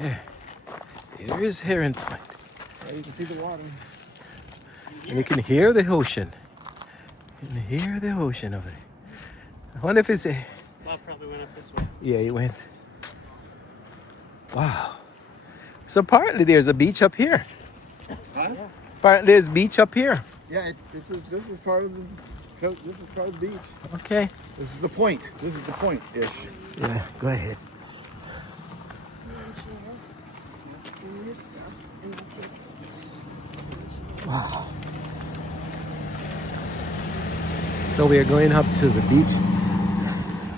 Yeah. Here is Heron Point. Yeah, you can see the water. And you can hear the ocean. You can hear the ocean over there. I wonder if it's a... Bob probably went up this way. Yeah, he went. Wow. So apparently there's a beach up here. Huh? Yeah. Apparently there's a beach up here. Yeah, this is part of the beach. Okay. This is the point. This is the point-ish. Yeah, go ahead. Wow. So we are going up to the beach.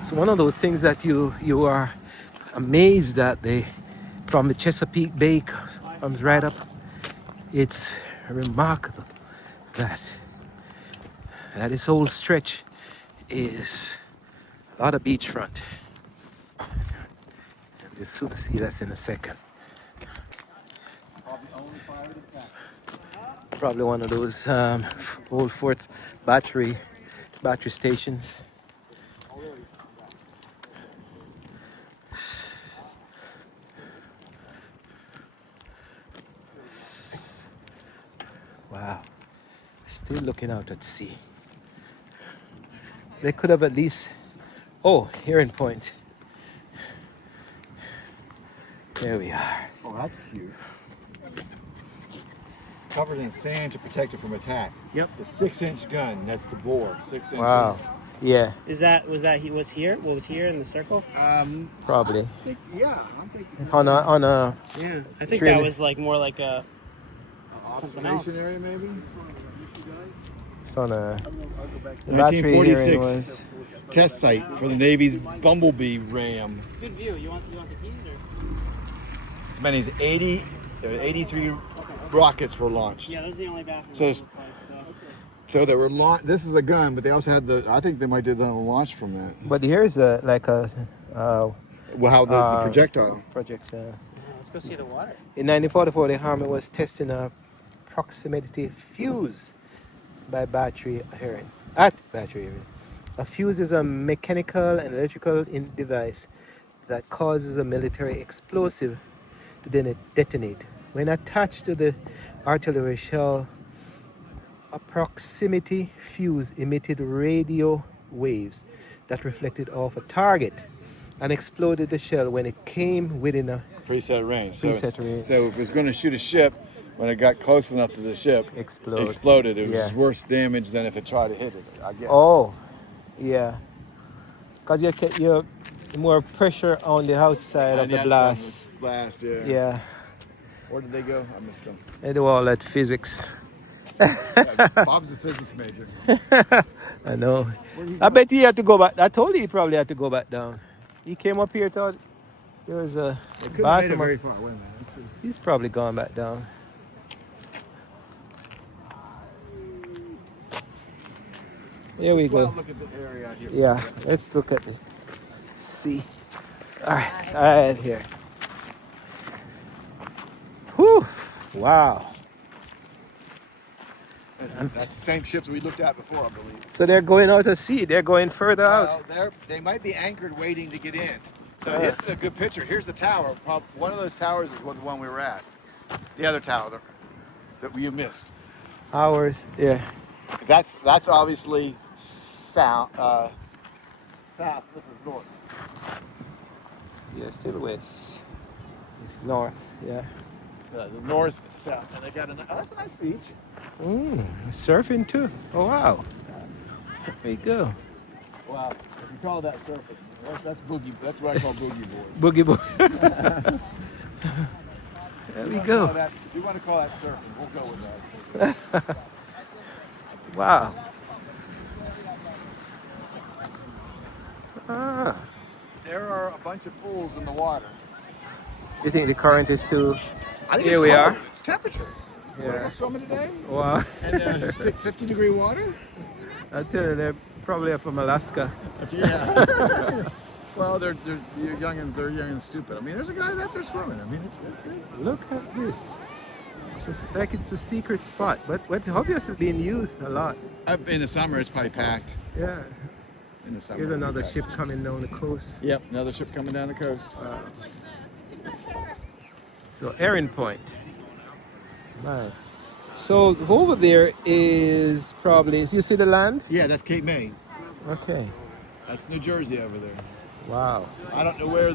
It's one of those things that you are amazed that from the Chesapeake Bay comes right up. It's remarkable that this whole stretch is a lot of beachfront. You'll soon see that's in a second. Probably one of those old forts battery stations. Wow, still looking out at sea. They could have at least, oh, Heron Point. There we are. Oh, that's cute. Covered in sand to protect it from attack. Yep. The 6-inch gun, that's the bore. 6 inches. Wow. Yeah, Was that what's here? What was here in the circle? probably. I'm thinking On a Yeah. I think Trim. that was like more like a something else. observation area, maybe? it's on a the battery hearing 1946 was test site for the Navy's Bumblebee ram. Good view. You want the keys or? As many as 83 rockets were launched. Yeah, those are the only bathrooms. So it's- So they were this is a gun, but they also had I think they might have done a launch from that. but here's like a Well, how the projectile. project. Let's go see the water. In 1944, the Army was testing a proximity fuse by battery hearing. At battery hearing. A fuse is a mechanical and electrical device that causes a military explosive to detonate. When attached to the artillery shell, a proximity fuse emitted radio waves that reflected off a target and exploded the shell when it came within a Preset range. Preset range. So if it was going to shoot a ship, when it got close enough to the ship, exploded. It was Yeah. worse damage than if it tried to hit it, I guess. Oh, yeah. Because you're more pressure on the outside of the blast. Blast, yeah. Yeah, Where did they go? I missed them. they do all that physics. Bob's a physics major. I know. I bet he had to go back. I told you he probably had to go back down. He came up here, thought there was a They couldn't have made it bathroom. very far. Wait a minute. Let's see. He's probably gone back down. Here we Let's go out go. and look at the area out here. Yeah, let's look at the sea. All right, here. Whew, wow. That's the same ships we looked at before, I believe. So they're going out to sea. They're going further out. Well, they might be anchored waiting to get in. So this is a good picture. Here's the tower. One of those towers is the one we were at. The other tower that you missed. Ours, yeah. That's obviously south. South. This is north. Yeah, still west. It's north, yeah. The north, south, and they got that's a nice beach. Surfing too. Oh, wow. There you go. Wow, if you call that surfing, that's boogie. That's what I call boogie boys. Boogie boy. There we go. If you want to call that surfing, we'll go with that. Wow. Ah. There are a bunch of fools in the water. You think the current is too... I think Here it's we cold. are. It's temperature. Yeah. We're swimming today, Wow. and 50-degree water. I tell you, they're probably from Alaska. Yeah. Well, they're young and stupid. I mean, there's a guy out there swimming. I mean, it's Look at this. Like it's a secret spot, but obviously being used a lot. in the summer it's probably packed. Yeah. In the summer. Here's it'll be another packed. ship coming down the coast. Yep, another ship coming down the coast. So Erin Point. Right. So over there is probably, you see the land? Yeah, that's Cape May. Okay. That's New Jersey over there. Wow. I don't know where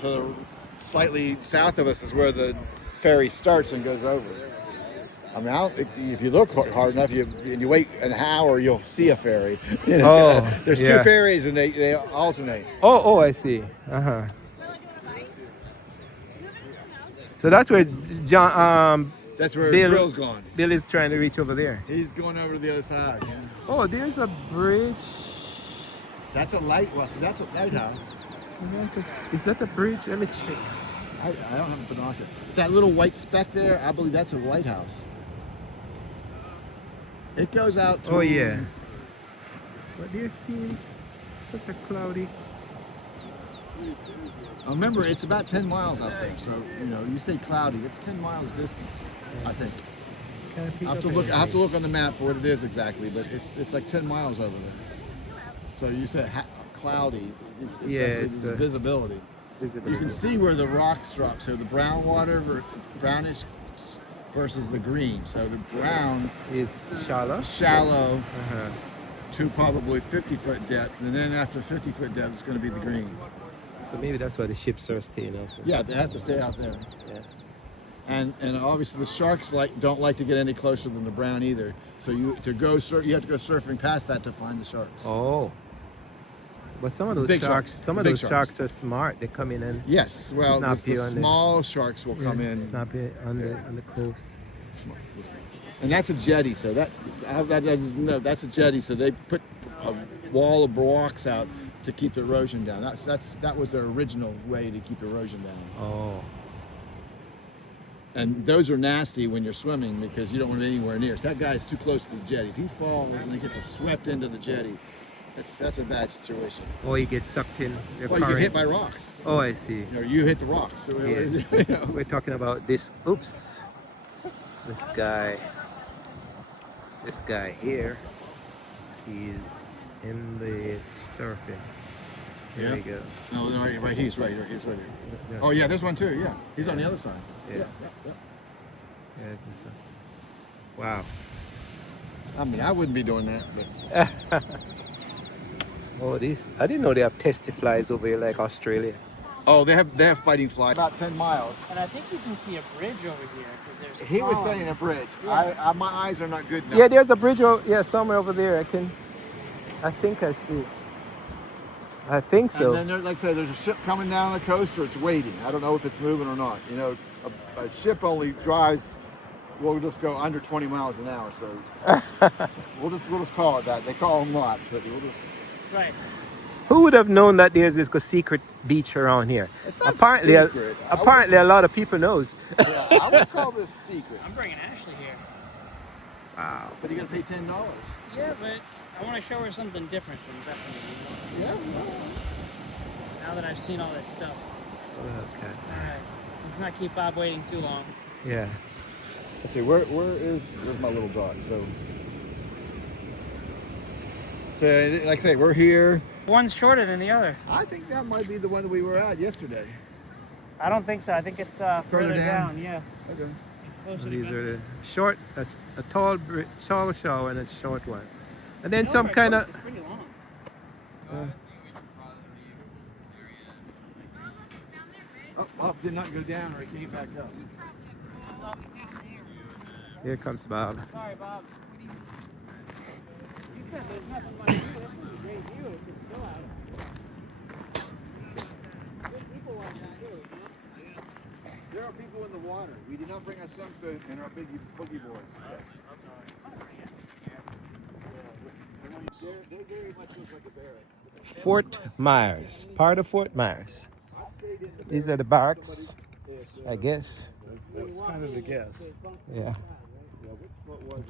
so slightly south of us is where the ferry starts and goes over. I mean, if you look hard enough, and you wait an hour, you'll see a ferry. You know, Oh, there's yeah. two ferries and they alternate. Oh, I see. Uh-huh. So that's where John, That's where Bill- Bill's gone. Bill is trying to reach over there. He's going over to the other side. Yeah. Oh, there's a bridge. That's a lighthouse. That's a lighthouse. Is that a bridge? Let me check. I don't have a binocular. That little white speck there, I believe that's a lighthouse. It goes out to. Oh, yeah. But there seems such a cloudy. Remember, it's about 10 miles out there. So, you know, you say cloudy, it's 10 miles distance, I think. I have to look on the map for what it is exactly, but it's like 10 miles over there. So you said cloudy. It's visibility. You can see where the rocks drop. So the brown water, brownish versus the green. So the brown is shallow. Uh-huh. To probably 50-foot depth, and then after 50-foot depth, it's going to be the green. So maybe that's why the ships are staying out there. Yeah, they have to stay out there. Yeah. And obviously the sharks don't like to get any closer than the brown either. So you have to go surfing past that to find the sharks. Oh. But some of those Big sharks, sharks. some of Big those sharks are smart. They come in and yes, well, snap the you on small sharks will come in. Snap it on the coast. And that's a jetty, so that's a jetty. So they put a wall of rocks out to keep the erosion down. That was their original way to keep erosion down. Oh. And those are nasty when you're swimming because you don't want it anywhere near. So that guy's too close to the jetty. If he falls and he gets swept into the jetty, that's a bad situation. Or you get sucked in. Well, you get hit by rocks. Oh, I see. Or you hit the rocks. So Yeah. We're talking about this. Oops. This guy here, he's in the surfing. There you go. No, right. He's right here. Yeah. Oh yeah, there's one too. Yeah, he's on the other side. Yeah. Yeah, it's just, wow. I mean, I wouldn't be doing that. But. Oh, I didn't know they have testy flies over here like Australia. Oh, they have fighting flies. About 10 miles. And I think you can see a bridge over here because there's. He was saying a bridge. Yeah. My eyes are not good enough. Yeah, there's a bridge somewhere over there. I think I see. I think so. And then, like I said, there's a ship coming down the coast, or it's waiting. I don't know if it's moving or not. You know, a ship only drives. We'll just go under 20 miles an hour. So we'll just call it that. They call them lots, but we'll just. Right. Who would have known that there's this secret beach around here? It's not apparently, secret. Apparently, a lot of people knows. Yeah, I would call this secret. I'm bringing Ashley here. Wow. But you got to pay $10. Yeah, but I want to show her something different than Bethany. Yeah. Now that I've seen all this stuff. Okay. All right. Let's not keep Bob waiting too long. Yeah. Let's see. Where's my little dot? So like I say, we're here. One's shorter than the other. I think that might be the one that we were at yesterday. I don't think so. I think it's further down. Yeah. Okay. It's closer So to these are Bethany. the short. That's a tall shower and a short one, and then No, some right kind close. of. It's pretty long. Oh, did not go down, or it came back up. Here comes Bob. Sorry, Bob. You said there's nothing much to do. This is a great view. It's still out. There's people watching too, you know? There are people in the water. We did not bring our swimsuit and our boogie boards. They very much look like a barrack. Fort Myers, part of Fort Myers. These are the barracks, I guess. That's kind of the guess. Yeah.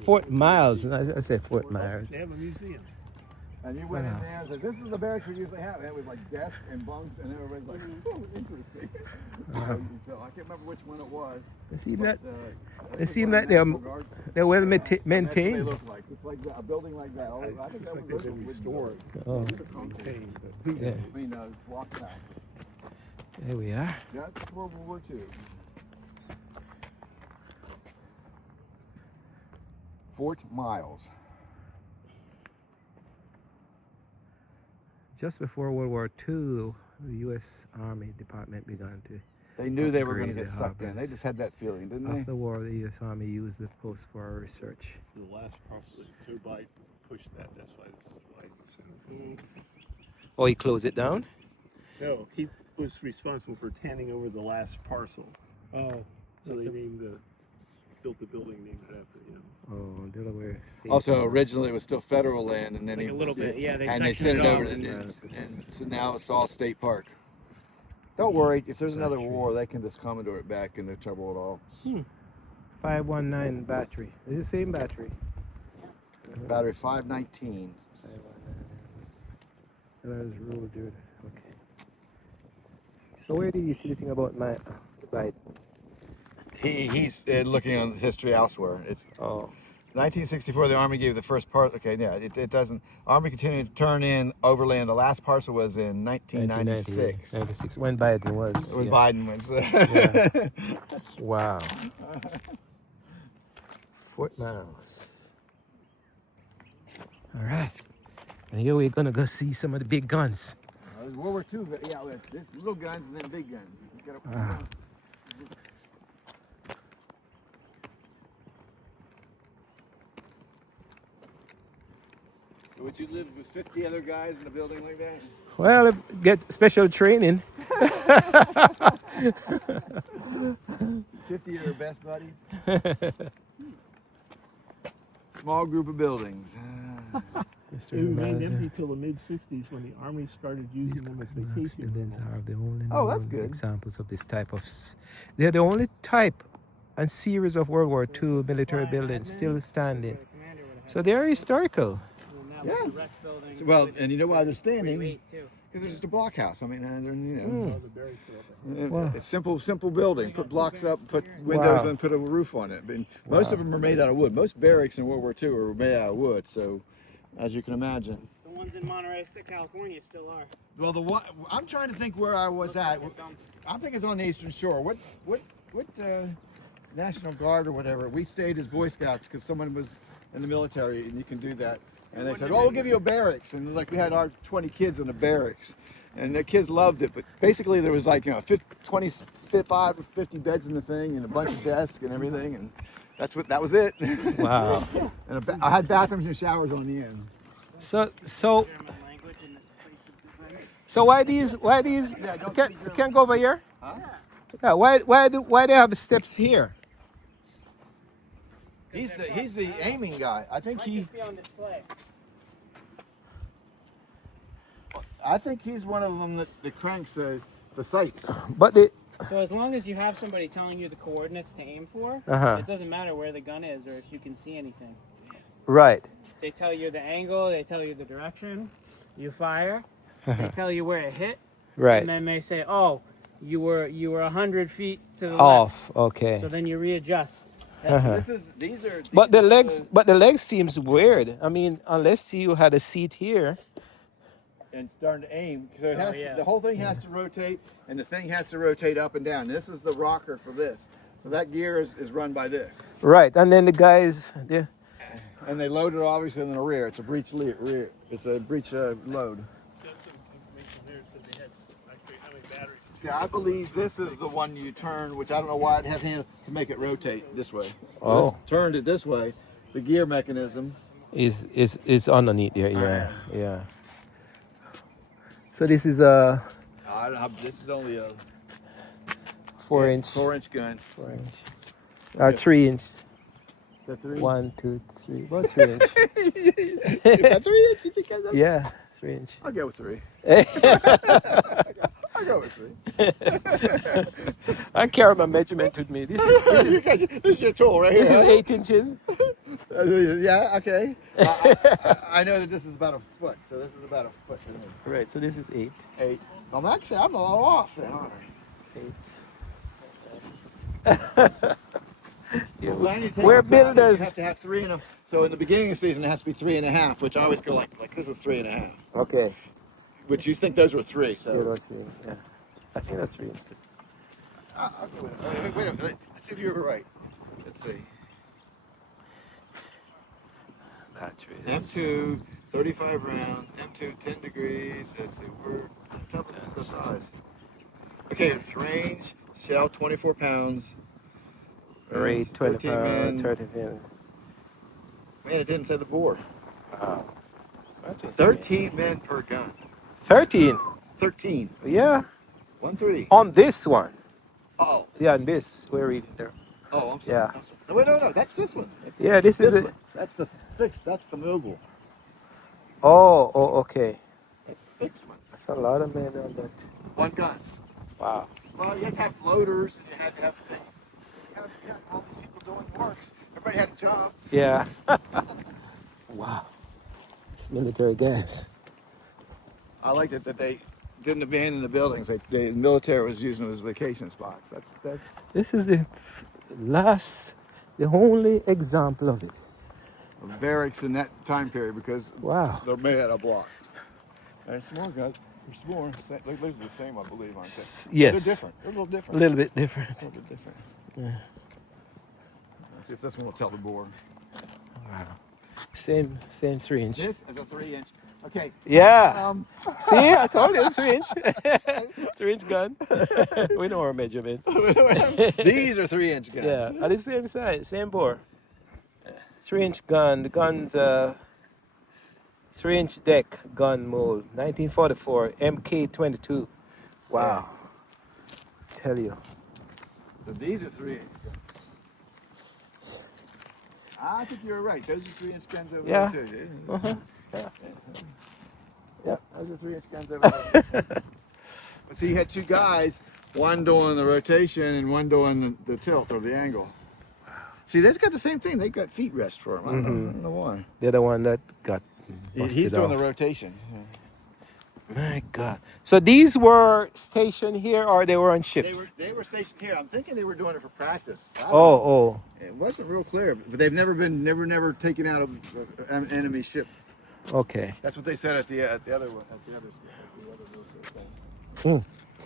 Fort Miles, I said Fort Myers. They have a museum. And you went in there and said, this is the barracks we usually have. And it was like desks and bunks, and everybody's like, oh, interesting. So I can't remember which one it was. They seem like they're well maintained. That's what they look like. It's like a building like that. I think that was restored. Oh. Maintained, but Yeah. I mean, block houses. There we are. Just before World War II. Fort Miles. Just before World War II, the U.S. Army Department began to. They knew they were going to upgrade get the sucked in. They harbors. just had that feeling, didn't they? After the war, the U.S. Army used the post for research. The last parcel, Joe Biden pushed that. That's why it's Biden Center. Oh, he closed it down? No, he was responsible for handing over the last parcel. Oh. So they built the building named after him. Oh, Delaware State. Also, originally it was still federal land, and then Like a little bit, yeah. They and they sectioned sent it it over off to, and- and so now it's all state park. Don't worry, if there's another war, they can just commodore it back and no trouble at all. 519 battery. It's the same battery. Battery 519. 519. That is rule, dude. Okay. So where did you see the thing about my Biden? He's looking on history elsewhere. It's Oh. 1964. The Army gave the first part. Okay, yeah, it doesn't. Army continued to turn in overland. The last parcel was in 1996. 96. When Biden was. When yeah. Biden was. Yeah. Wow. Fort Miles. All right. And here we're gonna go see some of the big guns. There's World War II. Yeah, there's little guns and then big guns. You gotta, Ah. Would you live with 50 other guys in a building like that? Well, get special training. 50 of your best buddies? Small group of buildings. Mr. They remained Manager. empty till the mid-60s when the Army started using them as vacation Buildings rentals. are the only Oh, that's known good. examples of this type of. They're the only type and series of World War II military buildings still standing. So they are historical. Yeah. Well, and you know why they're standing? Because they're just a blockhouse. I mean, they're, you know, Oh, the barracks were up Wow. it's simple building. Put blocks up, put windows Wow. and put a roof on it. But most of them are made out of wood. Most barracks in World War II were made out of wood. So, as you can imagine. The ones in Monterey, California, still are. Well, the one I'm trying to think where I was at. I think it's on the Eastern Shore. What National Guard or whatever? We stayed as Boy Scouts because someone was in the military, and you can do that. And they said, "Oh, we'll give you a barracks." And like we had our 20 kids in the barracks, and the kids loved it. But basically, there was like 25 or 50 beds in the thing, and a bunch of desks and everything, and that was it. Wow. And I had bathrooms and showers on the end. So German language in this place. so why these Yeah, don't you speak can't go over here? Huh? Yeah, why they have steps here? He's the aiming guy. I think Might just be on display. he's one of them that cranks the sights. But they So as long as you have somebody telling you the coordinates to aim for, Uh-huh. it doesn't matter where the gun is or if you can see anything. right. They tell you the angle, they tell you the direction, you fire, they tell you where it hit, Right. and then they say, "Oh, you were 100 feet to the left." Off. Okay. So then you readjust. Uh-huh. These are. But the legs seems weird. I mean, unless you had a seat here. And starting to aim, so it has yeah. to, the whole thing has to rotate, and the thing has to rotate up and down. This is the rocker for this. So that gear is run by this, Right. And then the guys and they load it obviously in the rear. It's a breech rear. It's a breech load. Got some information there. So they had actually how many batteries? See, I believe this is the one you turn, which I don't know why I'd have hand to make it rotate this way. So Oh. this turned it this way. The gear mechanism. is underneath there. Yeah. Yeah. So this is a I don't have, this is only a 4-inch. 4-inch gun. 4-inch. 3-inch. Is that 3? 1, 2, 3. About 3-inch. Is that 3-inch? You think that's? Yeah. 3-inch. I'll go with 3. I'll go with 3. I carry my measurement with me. This This is your tool right here. is 8 inches. Yeah, okay. I know that this is about a foot, so this is about a foot to me. Right. So this is 8. 8. I'm a little off then, aren't I? 8. Yeah, When you take we're a pattern, builders. You have to have 3 and a. So in the beginning of the season, it has to be 3.5, which I always go like this is 3.5. Okay. Which you think those were 3, so. Yeah, that's good. Yeah. I think that's 3 inch. I'll go with it. Wait a minute. Let's see if you were right. Let's see. Battery. M2, 35 rounds. M2, 10 degrees. Let's see. Tell us the size. Okay, range. Shell, 24 pounds. Rate 20 13 pounds, men. 30 men. Man, it didn't say the bore. Wow. That's 13 men per gun. 13. 13. Yeah. 1-3. On this one. Oh. Yeah, on this. We're reading there. Oh, I'm sorry. Yeah. I'm sorry. No, wait, no. That's this one. Yeah, this is it. One. That's the fixed. That's the mogul. Oh, okay. That's the fixed one. That's a lot of men on that. One gun. Wow. Well, you had to have loaders, and you had to have all these people doing works. Everybody had a job. Yeah. Wow. It's military gas. I liked it that they didn't abandon the buildings. The military was using them as vacation spots. That's This is the only example of it. barracks in that time period because Wow. they're made out of block. There's some more guys. There's some more. Those are the same, I believe, aren't they? Yes. They're different. They're a little A different. little bit different. A little bit different. Yeah. Let's see if this one will tell the bore. Wow. Same 3 inch. This is a 3-inch. Okay. Yeah. See, I told you, 3 inch. 3 inch gun. We know our measurement. These are 3-inch guns. Yeah, at the same size, same bore. 3 inch gun. The gun's 3 inch deck gun mold. 1944 MK22. Wow. Tell you. So these are 3-inch guns. I think you're right. Those are 3-inch guns over Yeah. there too. Uh-huh. Yeah, those are 3-inch guns over there. But see, you had two guys, one doing the rotation and one doing the tilt or the angle. See, they've got the same thing. They've got feet rest for them. I don't know why. They're the one that got busted He's doing off. the rotation. My God. So these were stationed here or they were on ships? They were stationed here. I'm thinking they were doing it for practice. I don't Oh, know. It wasn't real clear, but they've never taken out an enemy ship. okay. That's what they said at the other one. Hmm.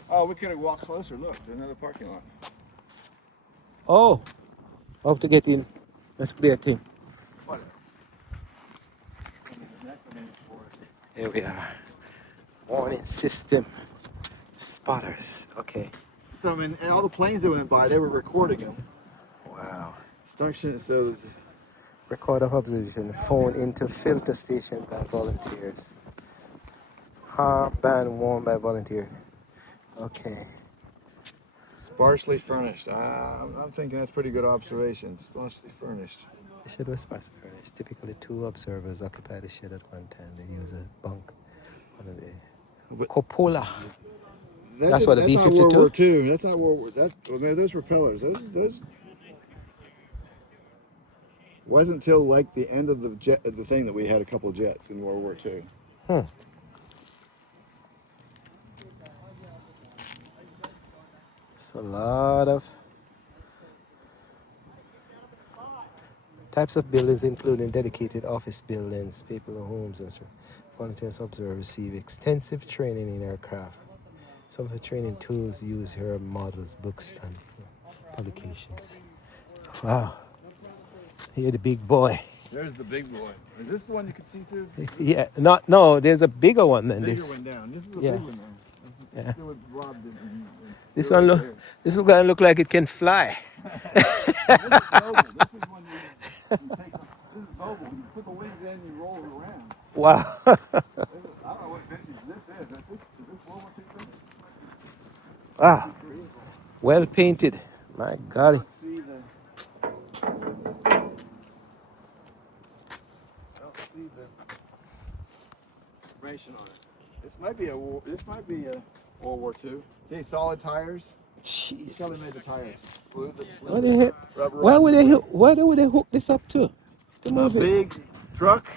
Oh, we could have walked closer. Look, there's another parking lot. Oh, hope to get in. Let's play a thing. Whatever. Here we are. Warning system spotters. Okay. So I mean, and all the planes that went by, they were recording them. Wow. Instruction. So Record of observation. Phone into filter station by volunteers. Har band worn by volunteer. Okay. sparsely furnished. I'm thinking that's pretty good observation. Sparsely furnished. The shed was sparsely furnished. Typically, 2 observers occupy the shed at one time. They use a bunk. One of the cupola. That's what, a That's not B-52? World War II. That's not World War. Those propellers. Those. Wasn't till like the end of the thing that we had a couple of jets in World War II. Hmm. It's a lot of types of buildings, including dedicated office buildings, people homes, and so volunteers observe receive extensive training in aircraft. Some of the training tools use here are models, books, and publications. Wow. Here the big boy. There's the big boy. Is this the one you can see through? Yeah, no, there's a bigger one than Bigger this. one down. This is a Yeah. big one. Yeah. This one one this is gonna look like it can fly. This is mobile. This is when you take. This is mobile. You put the wings in, you roll it around. Wow. I don't know what vintage this is. Is this World War II vintage? Wow. Well painted. My God. Let's see the. I don't see the information on it. This might be a World War II. See solid tires. Look how they made the tires. What the heck? Rubber Why on would the they hook this up to a move it? big truck.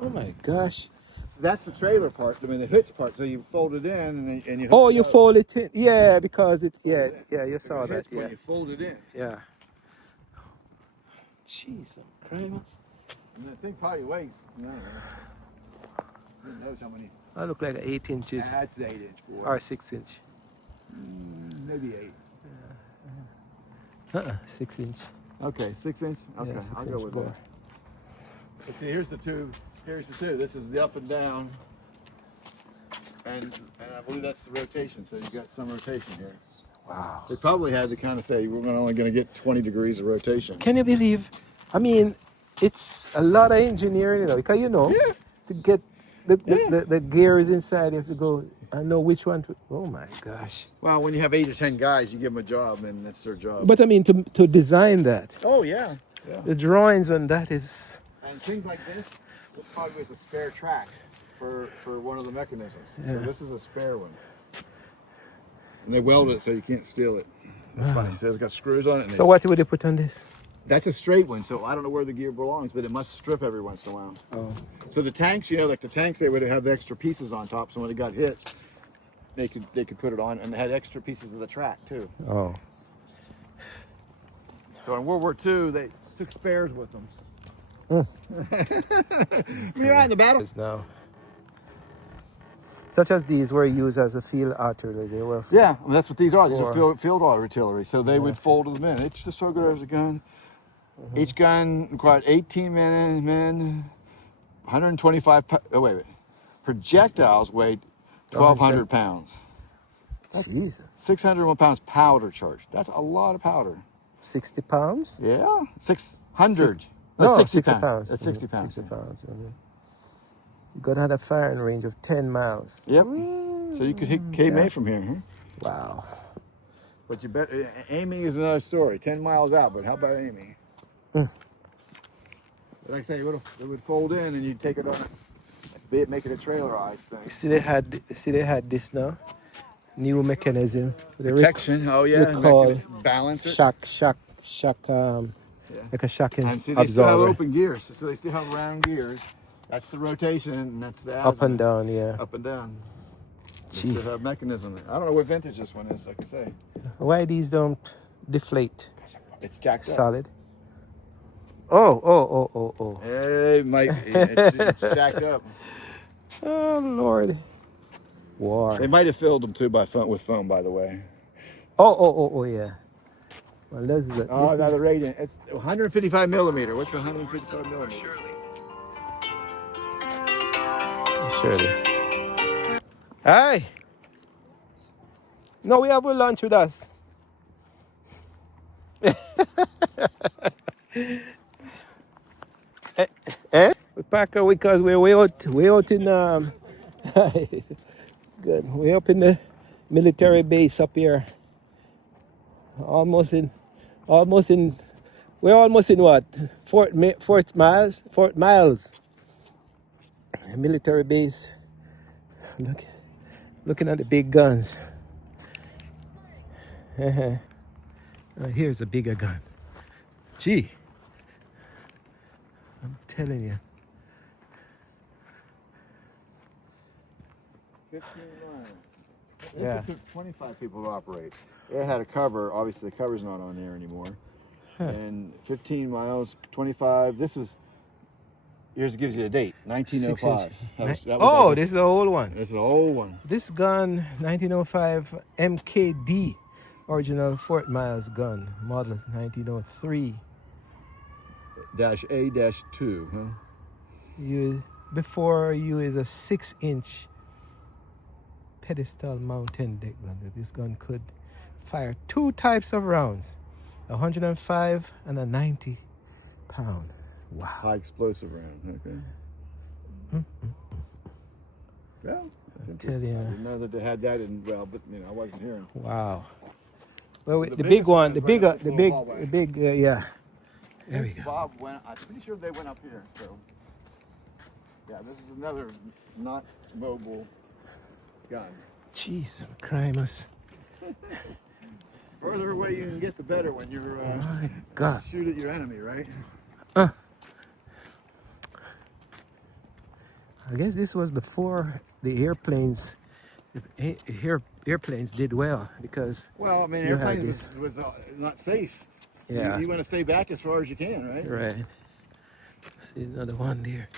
Oh my gosh. So that's the trailer part. I mean the hitch part. So you fold it in and you. Oh, hook it you up. fold it in. Yeah, because it. Fold Yeah, it in. yeah. You Like saw a that. hitch Yeah. when you fold it in. Yeah. Jeez, I'm crying. And the thing probably weighs. No. Who knows how many? I look like an 8 inches That's an 8-inch boy. or 6 inch. Maybe 8. 6 inch. Okay, 6 inch. Okay, Yeah, 6 I'll inch go with bore. that. But see, here's the two. Here's the two. This is the up and down, and I believe that's the rotation. So you got some rotation here. Wow. They probably had to kind of say we're only going to get 20 degrees of rotation. Can you believe? I mean, it's a lot of engineering, you know, because Yeah. to get the Yeah. gears inside, you have to go and know which one to. Oh my gosh. Well, when you have 8 or 10 guys, you give them a job, and that's their job. But I mean, to design that, Oh yeah, yeah. the drawings on that is. And things like this probably is a spare track for one of the mechanisms. So this is a spare one. And they weld it so you can't steal it. It's funny. So it's got screws on it. And So what would they put on this? That's a straight one, so I don't know where the gear belongs, but it must strip every once in a while. Oh. So the tanks, you know, like the tanks, they would have the extra pieces on top, so when it got hit, they could put it on, and they had extra pieces of the track too. Oh. So in World War II, they took spares with them. You're out in the battle. Now. Such as these were used as a field artillery. They were. Yeah, well, that's what these are. These For- are field artillery. So they would fold them in. It's just so good as a gun. Each gun required 18 men, 125. Oh wait. Projectiles weighed 1,200 pounds. Jesus. 601 pounds powder charged. That's a lot of powder. 60 pounds? Yeah, 600. No, 60 60 pounds. pounds. That's 60 pounds. 60 pounds. You got to have a firing range of 10 miles. Yep. So you could hit Cape May from here. Huh? Wow. But you bet aiming is another story. 10 miles out, but how about aiming? Like I say, it would fold in, and you'd take it on, make it a trailerized thing. See, they had this now. New mechanism. The Protection. Oh yeah. recall, balance it. shock. Like a shock And see, they still have absorber. open gears, so they still have round gears. That's the rotation, and that's the Up and down, yeah. Up and down. They Gee. still have mechanism. I don't know what vintage this one is, like I say. Why these don't deflate? It's jacked up. Solid. Oh. It might. It's jacked up. Oh Lord. War. They might have filled them too with foam, by the way. Oh yeah. Well, this is Now the radiant. It's 155 millimeter. What's 155 millimeter? Surely. Hey. No, we have a lunch with us. We pack her because we're way out in good. We're up in the military base up here. We're almost in what? Fort Miles. A military base. Looking at the big guns. Here's a bigger gun. Gee. I'm telling you. 15 miles. Yeah. This took 25 people to operate. It had a cover. Obviously, the cover's not on there anymore. And 15 miles, 25. This was. Here's it gives you a date. 1905. This is the old one. This is the old one. This gun, 1905 MKD, original Fort Miles gun, model 1903. -A-2, huh? Before you is a 6-inch pedestal mounted deck gun. This gun could fire 2 types of rounds, 105 and a 90 pound. Wow. High explosive round. Okay. Well, that's interesting. you. I didn't know that they had that in. Well, but I wasn't hearing. Wow. Well, the big biggest one, one the is right bigger, up this the little big, hallway. yeah. There we go. Bob went. I'm pretty sure they went up here. So, yeah, this is another not mobile gun. Jeez, Christmas. Further away you can get, the better when you're My God. shoot at your enemy, right? I guess this was before the airplanes. Airplanes did well because Well, I mean, You had airplane this. was not safe. Yeah. You want to stay back as far as you can, right? right. See another one there.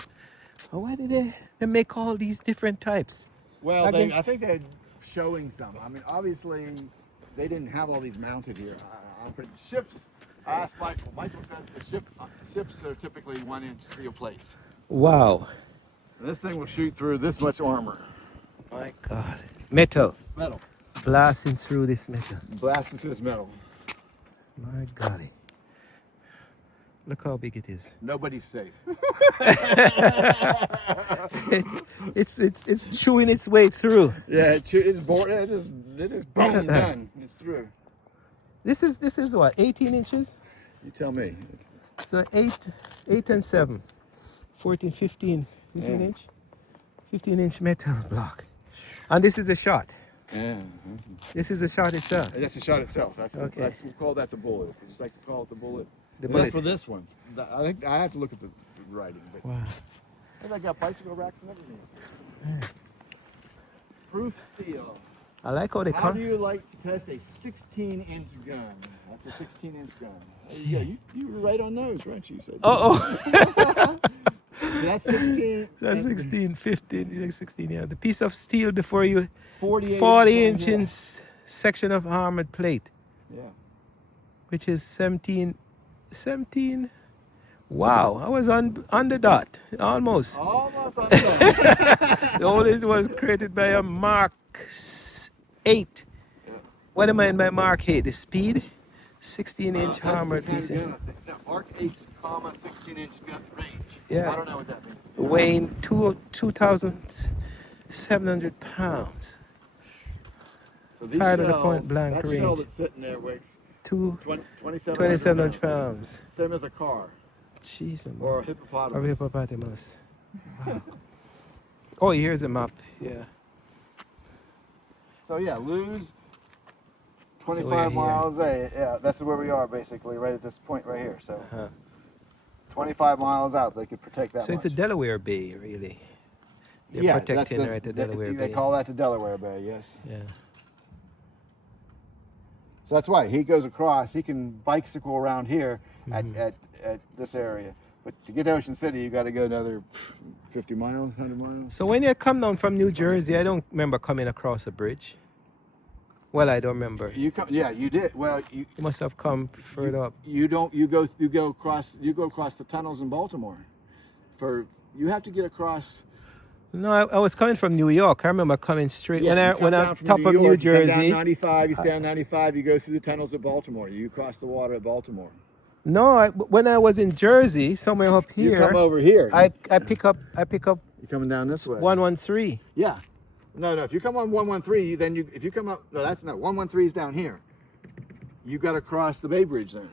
Oh, why did they make all these different types? Well, I guess- I think they showing some. I mean, obviously, they didn't have all these mounted here. Ships, I asked Michael. Michael says the ships are typically 1-inch steel plates. Wow. And this thing will shoot through this much armor. My God. Metal. Metal. Blasting through this metal. Blasting through this metal. My golly. Look how big it is. Nobody's safe. It's chewing its way through. Yeah, it's bored. It is boom, done. It's through. This is what, 18 inches? You tell me. So 8 and 7. 14, 15 inch. 15-inch metal block. And this is a shot. Yeah. This is a shot itself. That's the shot itself. Okay. We'll call that the bullet. We just like to call it the bullet. The And bullet. That's for this one. I think I have to look at the writing. But Wow. and I got bicycle racks and everything. Proof steel. I like how they How do come. you like to test a 16-inch gun? That's a 16-inch gun. There you go. You were right on those, weren't you? You said. Oh. So that's 16. That's 16, 15, 16, yeah. The piece of steel before you 48 40 inches, inches section of armored plate, Yeah. which is 17. Wow, I was on the dot, almost. Almost on the The oldest was created by a Mark 8. What am I in by Mark 8? The speed? 16-inch armored piece. Mark 8, 16-inch gun range. Yeah. I don't know what that means. Weighing 2,700 pounds. So these Fired at a shells, point-blank that range. shell that's sitting there weighs 2,700 2,700 pounds. Same as a car Jeez, or a hippopotamus. or hippopotamus. Wow. Oh, here's a map. Yeah. So yeah, lose we're 25 here. miles. Yeah, that's where we are basically, right at this point right here. So Uh-huh. 25 miles out, they could protect that So much. it's a Delaware Bay, really. They're yeah, protecting right at Delaware They Bay. call that the Delaware Bay, yes. Yeah. So that's why he goes across. He can bicycle around here Mm-hmm. at this area. But to get to Ocean City, you got to go another 50 miles, 100 miles. So when you come down from New Jersey, I don't remember coming across a bridge. Well, I don't remember. You come, yeah, you did. Well, You must have come further up. you don't. You go across the tunnels in Baltimore. You have to get across. No, I was coming from New York. I remember coming straight Yeah, you come when down I'm from top of New York, you come down Jersey. 95. You stay on 95. You go through the tunnels of Baltimore. You cross the water at Baltimore. No, when I was in Jersey, somewhere up You come here, over here. I pick up You're coming down this way. 113. Yeah. No. If you come on 113, then if you come up, no, that's not 113 is down here. You got to cross the Bay Bridge then.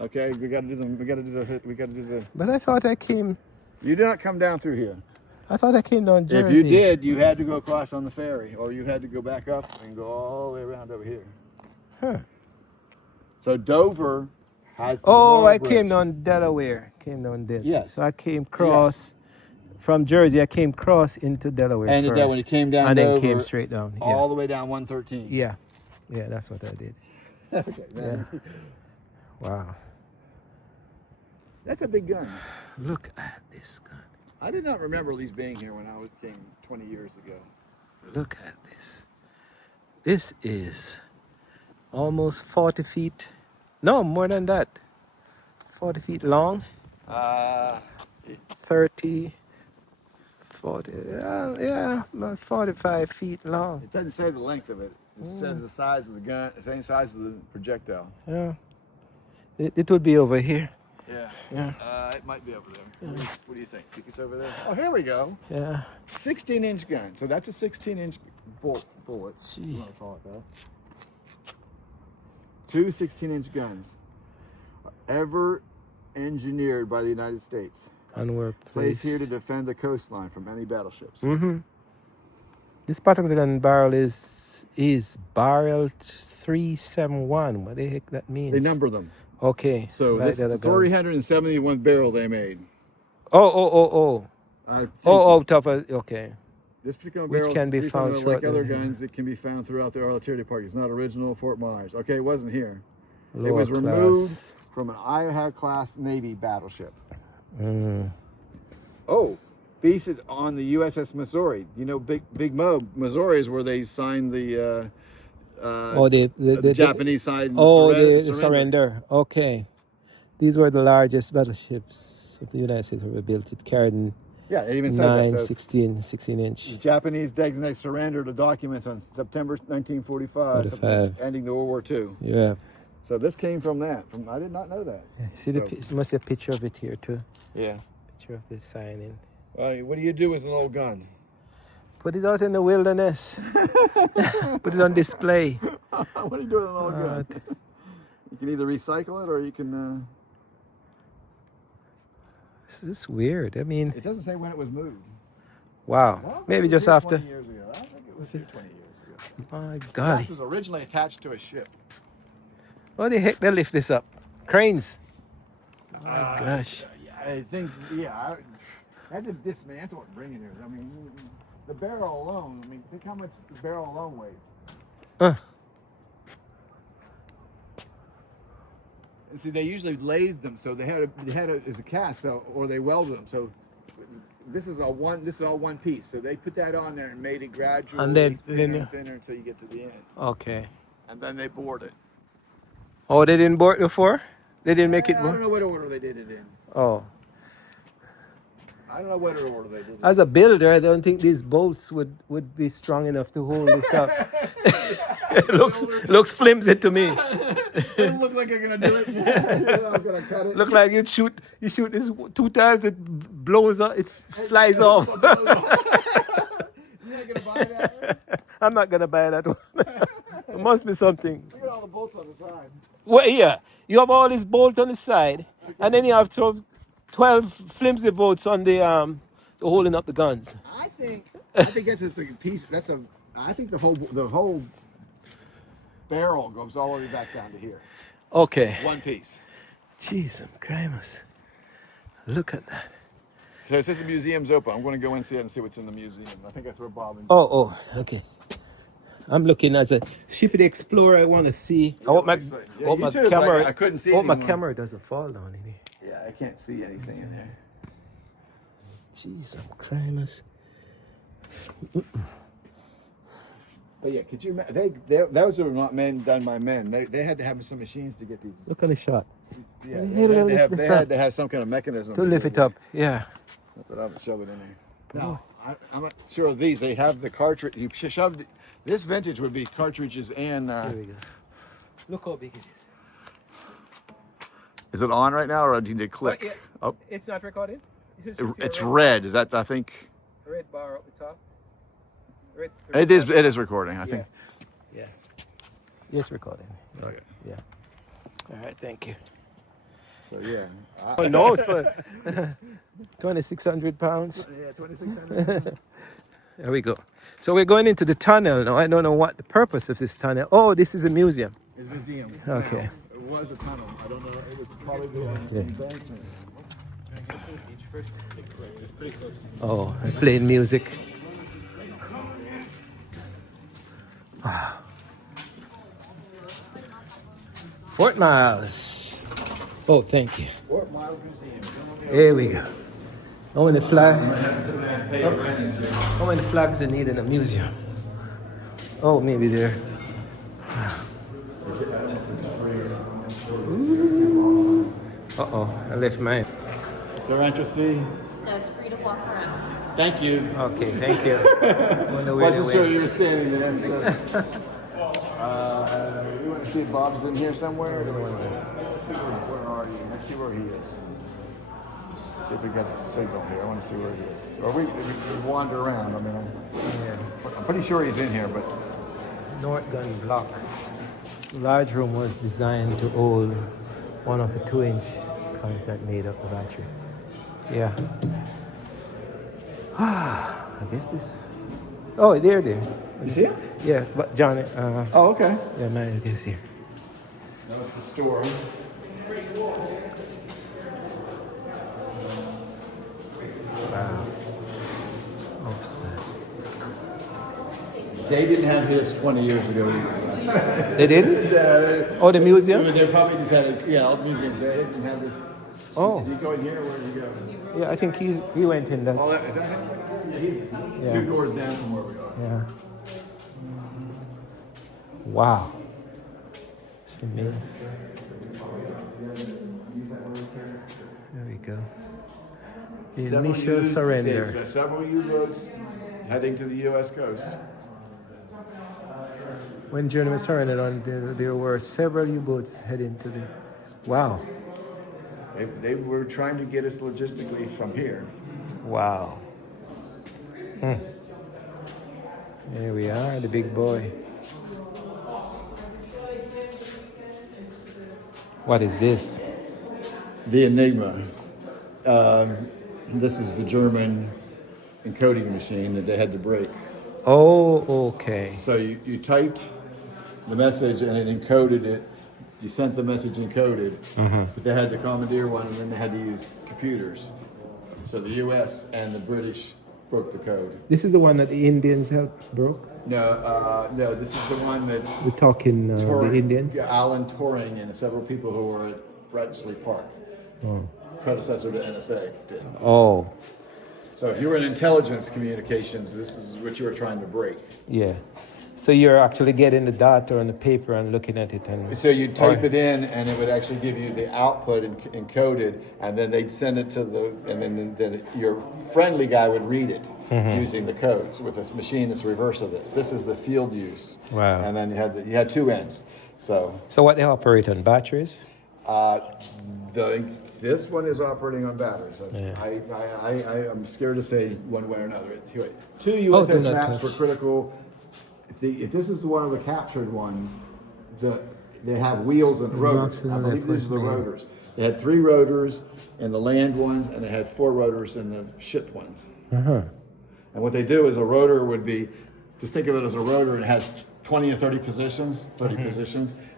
Okay, we got to do the. But I thought I came You do not come down through here. down Jersey. If you did, you had to go across on the ferry, or you had to go back up and go all the way around over here. Huh. So Dover has. The Oh, long I bridge. came down Delaware. Came down this. Yes. So I came cross from Jersey. I came cross into Delaware And first. when you came down and then Dover, came straight down. Yeah. all the way down 113. Yeah. Yeah, that's what I did. Okay, man. Yeah. Wow. That's a big gun. Look at this gun. I did not remember these being here when I came 20 years ago. Look at this. This is almost 40 feet. No, more than that. 40 feet long. 30, 40, yeah, about 45 feet long. It doesn't say the length of it. It says the size of the gun, the same size of the projectile. Yeah. It would be over here. Yeah. Yeah. It might be over there. What do you think? Think it's over there? Oh, here we go. Yeah. 16-inch gun. So that's a 16-inch bullet. Gee. You want to call it that? Two 16-inch guns. Ever engineered by the United States. And we're Placed here to defend the coastline from any battleships. Mm-hmm. This particular gun barrel is barrel 371. What the heck that means? They number them. Okay. So like this the is other the guns. 371th barrel they made. Oh. I think Top of, okay. This particular Which barrel can be is found like shortly, other yeah. guns that can be found throughout the artillery department. It's not original Fort Myers. Okay, it wasn't here. Lower it was class. removed from an Iowa class Navy battleship. Mm. Oh, feasted on the USS Missouri. You know, Big Mo, Missouri is where they signed the Japanese side. The surrender. Okay. These were the largest battleships of the United States ever built. It carried Yeah, it even says 9, that. So 16 inch. the Japanese designated surrendered the documents on September 1945, 45. ending the World War II. Yeah. So this came from that. I did not know that. See, there must be a picture of it here too. Yeah. Picture of this signing. What do you do with an old gun? Put it out in the wilderness. Put it on display. What do you do with an old gun? You can either recycle it or you can. This is weird. I mean, It doesn't say when it was moved. wow. Well, Maybe it was just here after. 20 years ago. I don't think it was here 20 years ago. My God. This was originally attached to a ship. What the heck they lift this up? Cranes. My gosh. I think, I had to dismantle it and bring it here. I mean, the barrel alone, think how much the barrel alone weighs. And see, they usually lathe them, so they had it as a cast, so, or they welded them. So this is all one piece. So they put that on there and made it gradually And then- thinner and thinner until you get to the end. Okay. And then they bored it. Oh, they didn't board it before? They didn't make it I don't board? know what order they did it in. Oh. I don't know what order they did it in. As a builder, I don't think these bolts would be strong enough to hold this up. It looks flimsy to me. Doesn't look like you're gonna do it. I'm gonna cut it. Look like you shoot this 2 times, it blows up, it flies off. You're not gonna buy that? I'm not gonna buy that one. It must be something. Look at all the bolts on the side. Well, yeah, you have all this bolt on the side, and then you have 12 flimsy bolts on the holding up the guns. I think that's just a piece. I think the whole barrel goes all the way back down to here. Okay. One piece. Jeez, Christmas. Look at that. So it says the museum's open. I'm going to go in and see what's in the museum. I think that's where Bob and Oh, okay. I'm looking as a shipping explorer. I want to see. I hope my you too, but camera. I couldn't see hope my anymore. camera doesn't fall down in here. Yeah, I can't see anything in there. Jeez, Christmas. But yeah, could you imagine? Those were not men done by men. They had to have some machines to get these. Look at the shot. Yeah, they had to have some kind of mechanism To lift it up. Yeah. Not that I would shove it in there. No, I'm not sure of these. They have the cartridge. You shoved. This vintage would be cartridges and. Here we go. Look how big it is. Is it on right now, or did it click? Yeah. Oh, It's not recording. it's red. Is that? I think. Red bar up the top. Red It is. It is recording. I think. Yeah. Yes, recording. Okay. Yeah. All right. Thank you. So yeah. Oh no, it's 2,600 pounds. Yeah, 2,600. There we go. So we're going into the tunnel now. I don't know what the purpose of this tunnel. Oh, this is a museum. It's a museum. Okay. It was a tunnel. I don't know. It was probably the Yeah. embankment. It's pretty close. Oh, playing music. Fort Miles. Oh, thank you. Fort Miles Museum. Here we go. How many flags? How many flags they need in a museum? Oh, maybe there. Uh-oh, I left mine. Is there interesting? No, it's free to walk around. Thank you. Okay, thank you. Wonder where they Wasn't sure went. you were standing there. So. You want to see if Bob's in here somewhere? Where are you? Let's see where he is. See if we got a signal here. I want to see where he is. Or we wander around. I mean, I'm pretty sure he's in here, but North gun block. The large room was designed to hold one of the 2-inch guns that made up the battery. Yeah. I guess this. Oh, there. you see him? Yeah, but John. Oh, okay. Yeah, mine is here. That was the store. Wow. Oops. They didn't have his 20 years ago either. They didn't? Oh, the museum? They probably just had all the museums. They didn't have this. Oh. Did he go in here or where did he go? Yeah, I think he went in that. Oh, is that him? Yeah, he's Yeah. 2 doors down from where we are. Yeah. Wow. It's amazing. There we go. The initial surrender. Several U-boats heading to the U.S. coast. When Germany surrendered, there were several U-boats heading to the. Wow. They were trying to get us logistically from here. Wow. There we are, the big boy. What is this? The Enigma. This is the German encoding machine that they had to break. Oh, okay. So you typed the message and it encoded it. You sent the message encoded, but they had to commandeer one and then they had to use computers. So the U.S. and the British broke the code. This is the one that the Indians helped broke? No, this is the one that We're talking the Indians? Yeah, Alan Turing and several people who were at Bletchley Park, predecessor to NSA, did. Oh, So if you were in intelligence communications, this is what you were trying to break. yeah. So you're actually getting the data on the paper and looking at it and. So you'd type it in, and it would actually give you the output encoded, and then they'd send it to and then your friendly guy would read it using the codes with a machine that's reverse of this. This is the field use. Wow. And then you had 2 ends. So what they operate on batteries? this one is operating on batteries. Yeah. I'm scared to say one way or another. 2 do USS not maps touch. were critical. If this is one of the captured ones, they have wheels and rotors. I believe these are the rotors. They had 3 rotors in the land ones, and they had 4 rotors in the ship ones. And what they do is a rotor would be, just think of it as a rotor, and it has 20 or 30 positions,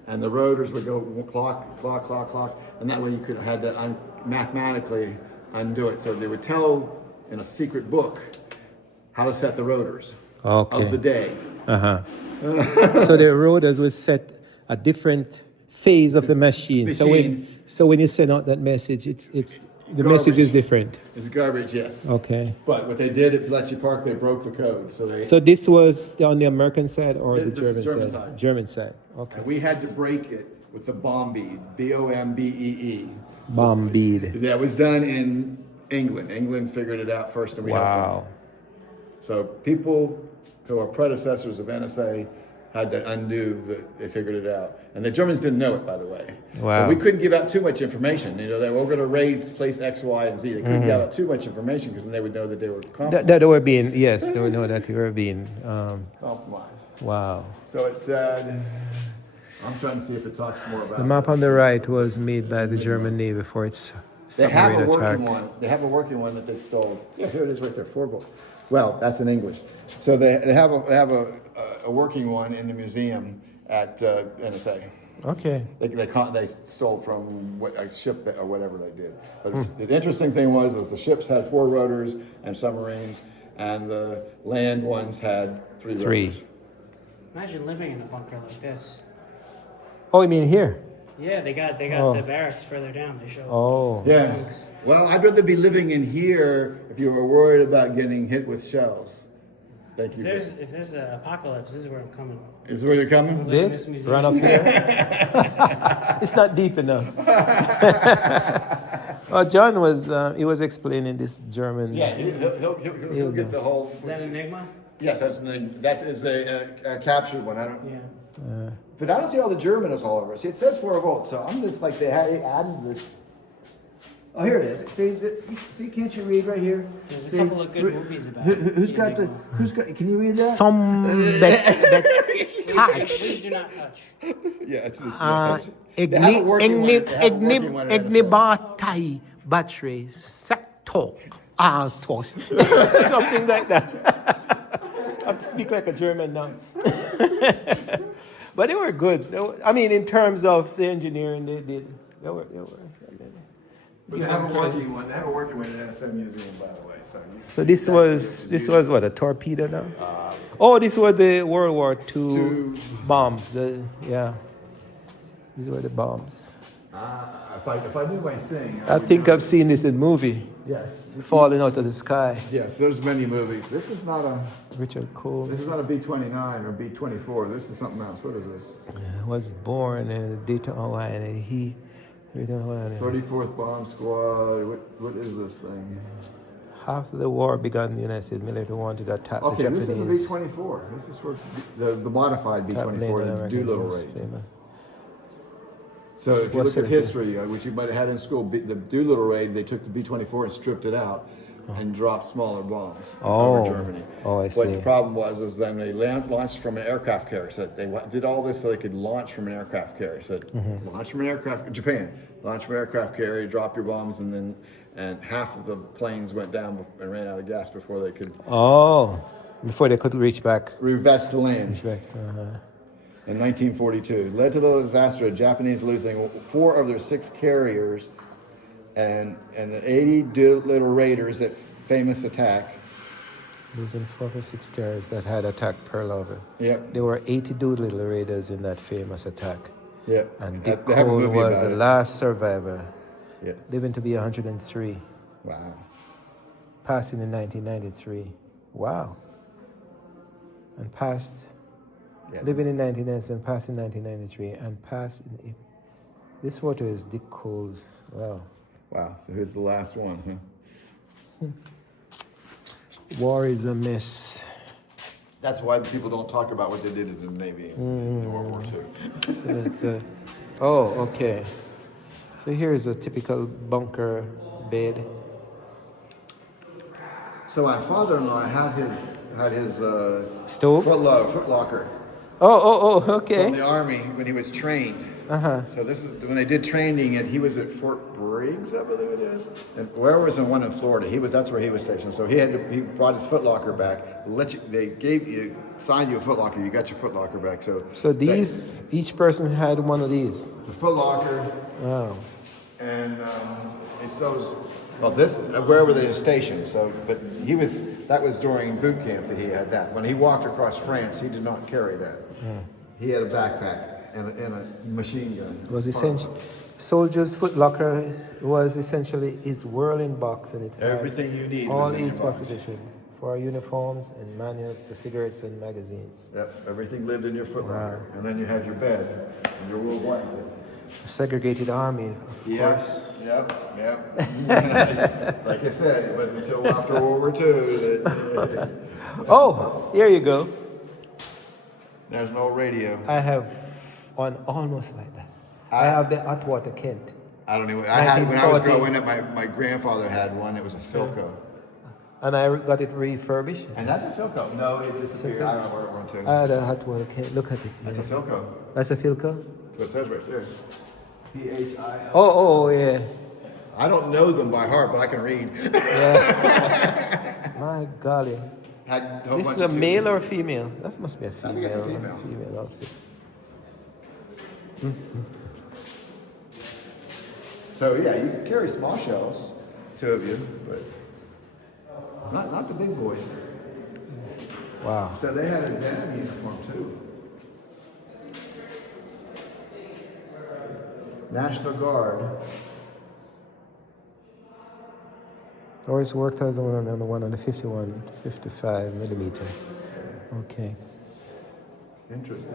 and the rotors would go clock, and that way you could have had to mathematically undo it. So they would tell in a secret book how to set the rotors of the day. So the rotors would set a different phase of the machine. So when you send out that message, it's the message is different. It's garbage, yes. Okay. But what they did at Bletchley Park, they broke the code. So this was on the American side or the This is German German side? side. German side. Okay. And we had to break it with the bomb bead, B-O-M-B-E-E. Bomb bead. That was done in England. England figured it out first, and we helped them. Wow. So people who are predecessors of NSA had to undo they figured it out. And the Germans didn't know it, by the way. Wow. But we couldn't give out too much information. They were going to raid place X, Y, and Z. They couldn't give out too much information because then they would know that they were compromised. That they were being, yes, they would know that they were being, Compromised. wow. So it said, I'm trying to see if it talks more about The map on the right was made by the German Navy for its They have a submarine attack. working one. They have a working one that they stole. Yeah, here it is right there, 4 volts. Well, that's in English. So they have a working one in the museum at NSA. Okay. They stole from a ship or whatever they did. But the interesting thing was the ships had 4 rotors and submarines, and the land ones had 3 rotors. Imagine living in a bunker like this. Oh, you mean here? Yeah, they got Oh. the barracks further down. They show. Oh. Yeah. Well, I'd rather be living in here if you were worried about getting hit with shells. Thank you. If there's an apocalypse, this is where I'm coming. Is this where you're coming? This? museum. Run up here? It's not deep enough. Well, John was explaining this German. Yeah, he'll get the whole. Is that Enigma? Yes, that is a captured one. I don't. Yeah. But I don't see all the German is all over. See, it says 4 volts, so I'm just like they added this. Oh, here it is. See, can't you read right here? There's a couple of good movies about it. Who's got? Can you read that? Some that touch. Please do not touch. Yeah, it's this. Ignibatai battery sector. Something like that. I have to speak like a German now. But they were good. I mean, in terms of the engineering, they were. But they have a working one. They have a working one in the NSM museum, by the way. So this was what, a torpedo now? This was the World War II bombs. Yeah, these were the bombs. If I knew my thing, I think I've seen this in movie, Yes. falling out of the sky. Yes, there's many movies. This is not a Richard Cole a B-29 or B-24. This is something else. What is this? was born in Dayton, Hawaii, and he 34th Bomb Squad. What is this thing? After the war began, the United States military wanted to attack the Okay, Japanese. this is a B-24. This is for the modified B-24, the Doolittle raid. Famous. So if you What's look at it? history, which you might have had in school, the Doolittle raid, they took the B-24 and stripped it out and dropped smaller bombs over Germany. Oh, I But see. the problem was then they launched from an aircraft carrier. So they did all this so they could launch from an aircraft carrier. So launch from an aircraft, Japan, launch from an aircraft carrier, drop your bombs, and half of the planes went down and ran out of gas before they could Before they could reach back. best to land. Reach back. In 1942, led to the disaster of Japanese losing 4 of their 6 carriers, and the 80 Doolittle raiders that famous attack. Losing 4 or 6 carriers that had attacked Pearl Harbor. Yep. There were 80 Doolittle raiders in that famous attack. Yep. And They Dick have a Cole movie was about the it. last survivor, Yep. living to be 103, Wow. passing in 1993. Wow. And passed, Yeah. living in 1997, passed in 1993, and passed in. This photo is Dick Cole's. Wow. Wow. So who's the last one? Huh? War is a mess. That's why people don't talk about what they did in the Navy in World War II. So it's a. Oh, okay. So here's a typical bunker bed. So my father-in-law had his Stove? foot locker Oh, from okay. the Army when he was trained. So this is when they did training, and he was at Fort Briggs, I believe it is, and where was the one in Florida? That's where he was stationed. So he brought his foot locker back. Signed you a foot locker. You got your foot locker back. So these, each person had one of these. It's a foot locker, Wow. and it shows. Well, this wherever they were stationed. So, but that was during boot camp that he had that. When he walked across France, he did not carry that. He had a backpack and a machine gun. It was essential. Soldier's foot locker was essentially his whirling box, and it had Everything you need all was in your his box. position for uniforms and manuals to cigarettes and magazines. Yep, everything lived in your foot locker. And then you had your bed and your wool blanket. A segregated army, of course. Yep. Like I said, it wasn't until after World War II that Oh, here you go. there's no radio. I have one almost like that. I have the Atwater Kent. I don't even. I had when I was 1940. growing up. My grandfather had one. It was a Philco. And I got it refurbished. And that's a Philco. No, it disappeared. I don't know where it went to. I had a Atwater Kent. Look at it. That's a Philco. That's a Philco? That's what it says right there. PHI. Oh, yeah. I don't know them by heart, but I can read. Yeah. My golly. Had a whole This bunch is a of male or a female? That must be a female. think it's a female. Female outfit. So yeah, you can carry small shells, 2 of you, but not the big boys. Wow. So they had a denim uniform too. National Guard. Doris worked as on the one on the 51, 55 millimeter. Okay. Interesting.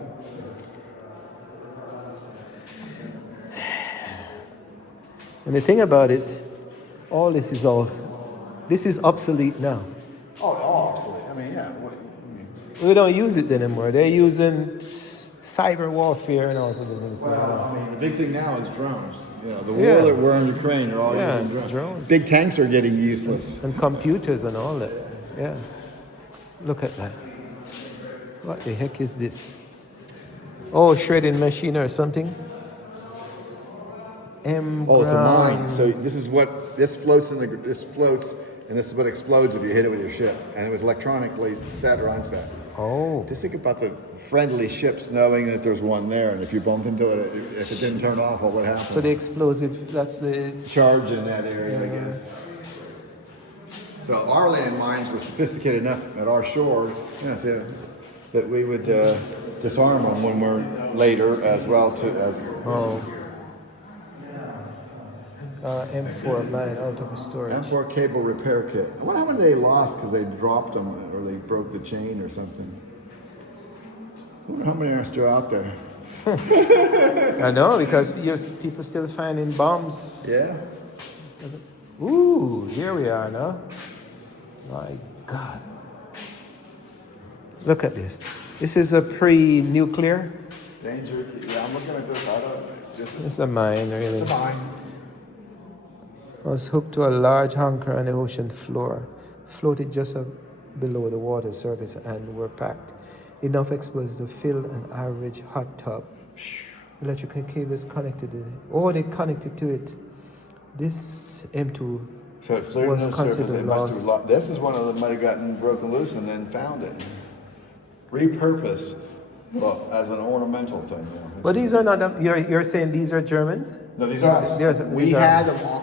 And the thing about it, all this is obsolete now. Oh, obsolete. I mean, yeah. We don't use it anymore. They're using cyber warfare and all sorts of things. Well, I mean, the big thing now is drones. You know, the Yeah. war that we're in Ukraine, they're all Yeah, using drones. drones. Big tanks are getting useless. And computers and all that. Yeah. Look at that. What the heck is this? Oh, shredding machine or something? Oh, it's a mine. So this floats, and this is what explodes if you hit it with your ship. And it was electronically set or unset. Oh. Just think about the friendly ships knowing that there's one there, and if you bumped into it, if it didn't turn off, what would happen? So the explosive, that's the... Charge in that area, I guess. So our land mines were sophisticated enough at our shore, that we would disarm them when we're later as well as. Oh. M4 mine out of storage. M4 cable repair kit. I wonder how many they lost because they dropped them or they broke the chain or something. I wonder how many are still out there. I know, because people still finding bombs. Yeah. Ooh, here we are now. My God. Look at this. This is a pre-nuclear. Danger. Yeah, I'm looking at this. I don't. It's a mine, really. It's a mine. Was hooked to a large anchor on the ocean floor, floated just below the water surface, and were packed. Enough explosives to fill an average hot tub. Electrical cables connected. They connected to it. This M2 So it flew was on the surface. considered It must have lost. lost. This is one of them might have gotten broken loose and then found it. Repurposed, well, as an ornamental thing. Yeah. But these are not. You're saying these are Germans? No, these are us. We these are- had them on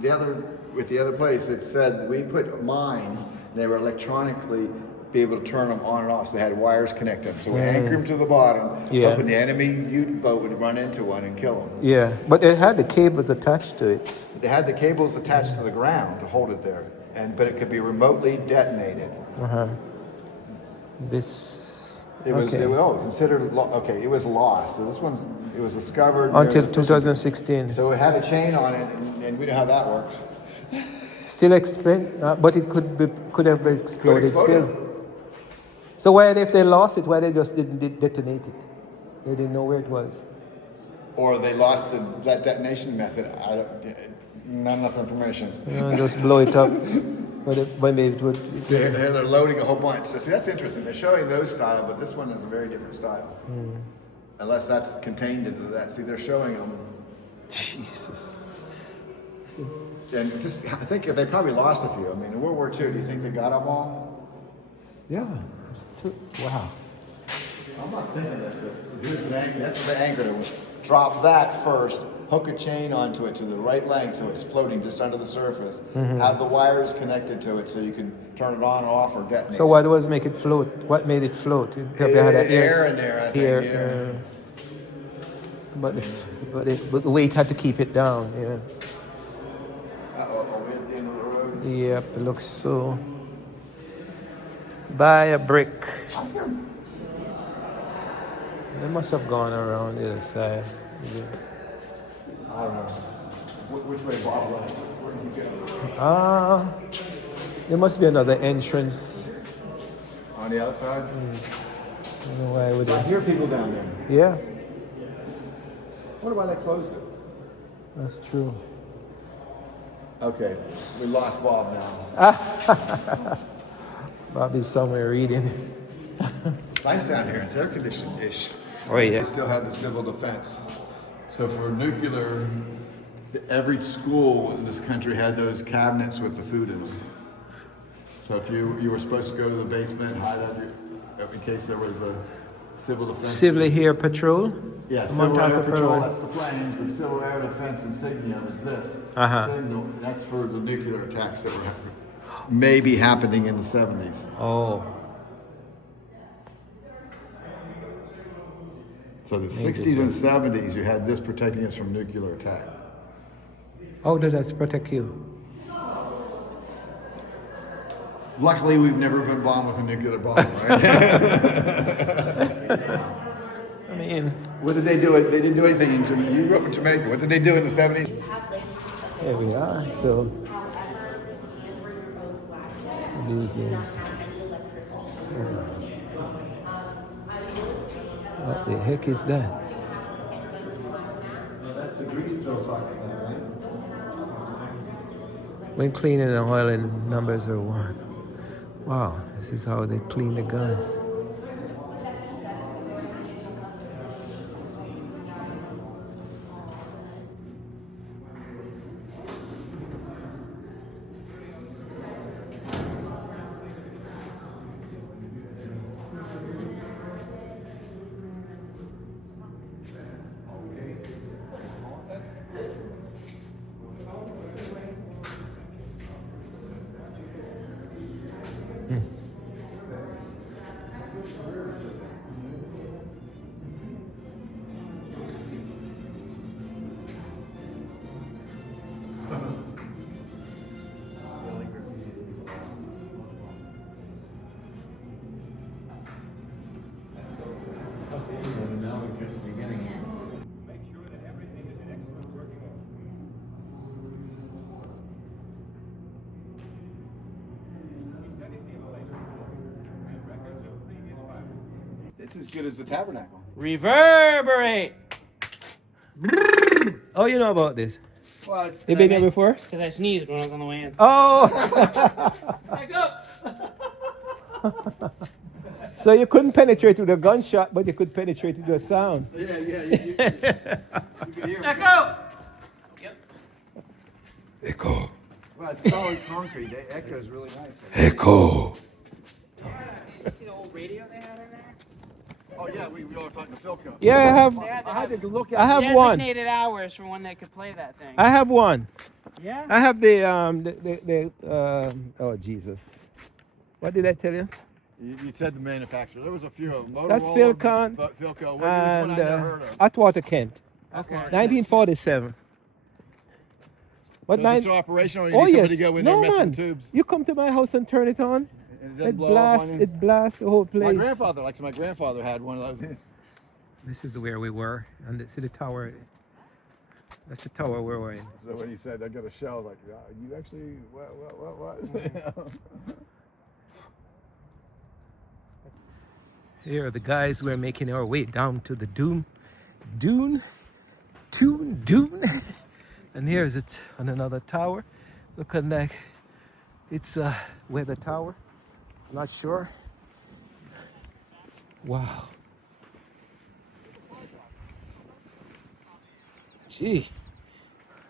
the other with the other place. It said we put mines. And they were electronically be able to turn them on and off. So they had wires connect them. So we anchor them to the bottom. Yeah. Hoping the enemy U-boat would run into one and kill them. Yeah, but it had the cables attached to it. They had the cables attached to the ground to hold it there, but it could be remotely detonated. This. It was okay. Considered okay. It was lost. So this one it was discovered Until near the 2016. So it had a chain on it, and we know how that works. Still but it could have exploded exploded. still. So why, if they lost it, why they just didn't detonate it? They didn't know where it was. Or they lost that detonation method. Not enough information. Just blow it up. But maybe it would. They're loading a whole bunch. So see, that's interesting. They're showing those style, but this one is a very different style. Unless that's contained into that. See, they're showing them. Jesus. And just, I think they probably lost a few. I mean, in World War II, do you think they got them all? Yeah. Wow. I'm not thinking that. Here's an anchor. That's what the anchor was. Drop that first. Hook a chain onto it to the right length so it's floating just under the surface. Have the wires connected to it so you can turn it on or off or detonate. So what was make it float? What made it float? It probably had an air in there, I think. Air. But the weight had to keep it down. Yeah. Uh-oh, are we at the end of the road? Yep. It looks so. Buy a brick. They must have gone around the other side. I don't know. Which way Bob went? Where did you go? There must be another entrance. On the outside? I don't know why would I they. hear people down there. Yeah, I wonder why they closed it. that's true. Okay, we lost Bob now. Bobby's somewhere reading. It's nice down here. It's air conditioned-ish. Oh yeah. They still have the civil defense. So for nuclear, every school in this country had those cabinets with the food in them. So if you were supposed to go to the basement, hide up in case there was a civil defense. Civil Air Patrol. Yeah, Mountain civil air patrol, patrol. that's the planes, but civil air defense insignia was this. Signal, that's for the nuclear attacks that were maybe happening in the 70s. Oh. So the 60s and 70s, you had this protecting us from nuclear attack. How did that protect you? Luckily, we've never been bombed with a nuclear bomb, right? I mean, What did they do? They didn't do anything in Jamaica. You grew up in Jamaica. What did they do in the 70s? here we are. So, museums. What the heck is that? That's the grease stove like that, right? When cleaning and oiling, numbers are 1. Wow, this is how they clean the guns. It's as good as the tabernacle. Reverberate. Oh, you know about this? Well, You been here before? Because I sneezed when I was on the way in. Oh! Back up. So you couldn't penetrate with a gunshot, but you could penetrate with a sound. Yeah. You could hear it. Echo. Echo. Well, it's solid concrete. The echo is really nice. Echo. Did you see the old radio they had in there? Oh yeah, we all talking to Philco. Yeah, I had to look at. I have one. Designated hours for when they could play that thing. I have one. Yeah? I have oh Jesus. What did I tell you? You said the manufacturer. There was a few of them. Motorola, That's Philcon Philco. What and one I never heard of? Atwater Kent. Okay. 1947. What So is nine? this operational? Or you Oh need somebody yes. to go in No there and mess man. with tubes? You come to my house and turn it on. And it doesn't It blow up blasts. on you? It blasts the whole My place. grandfather, my grandfather had one of those. This is where we were, and see the tower. That's the tower where we're in. So when he said I got a shell, I was like, you actually what? Here are the guys who are making our way down to the Dune. And here's it on another tower. Looking like it's a weather tower. Not sure. Wow. Gee,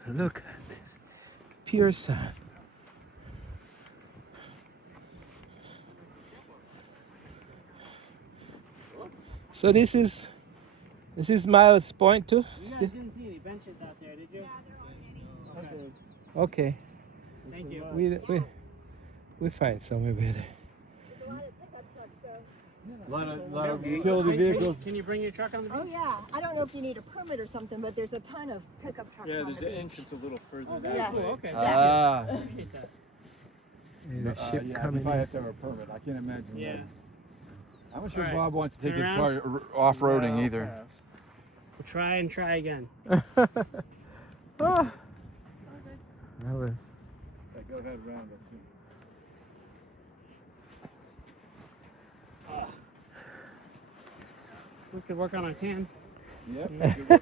look at this. Pure sand. So this is Miles Point too? You guys didn't see any benches out there, did you? Okay. Thank you. We find somewhere better. A lot of utility vehicles. Can you bring your truck on the beach? Oh yeah, I don't know if you need a permit or something, but there's a ton of pickup trucks on the beach. entrance a little further that Yeah. Cool, okay. Appreciate that. There's a ship Yeah, coming if I in. have to have a permit, I can't imagine. Yeah. I'm not sure All right. Bob wants to take Turn his around. car off-roading either. We'll try and try again. Ah. Go ahead, round it. We could work on our tan. Yep.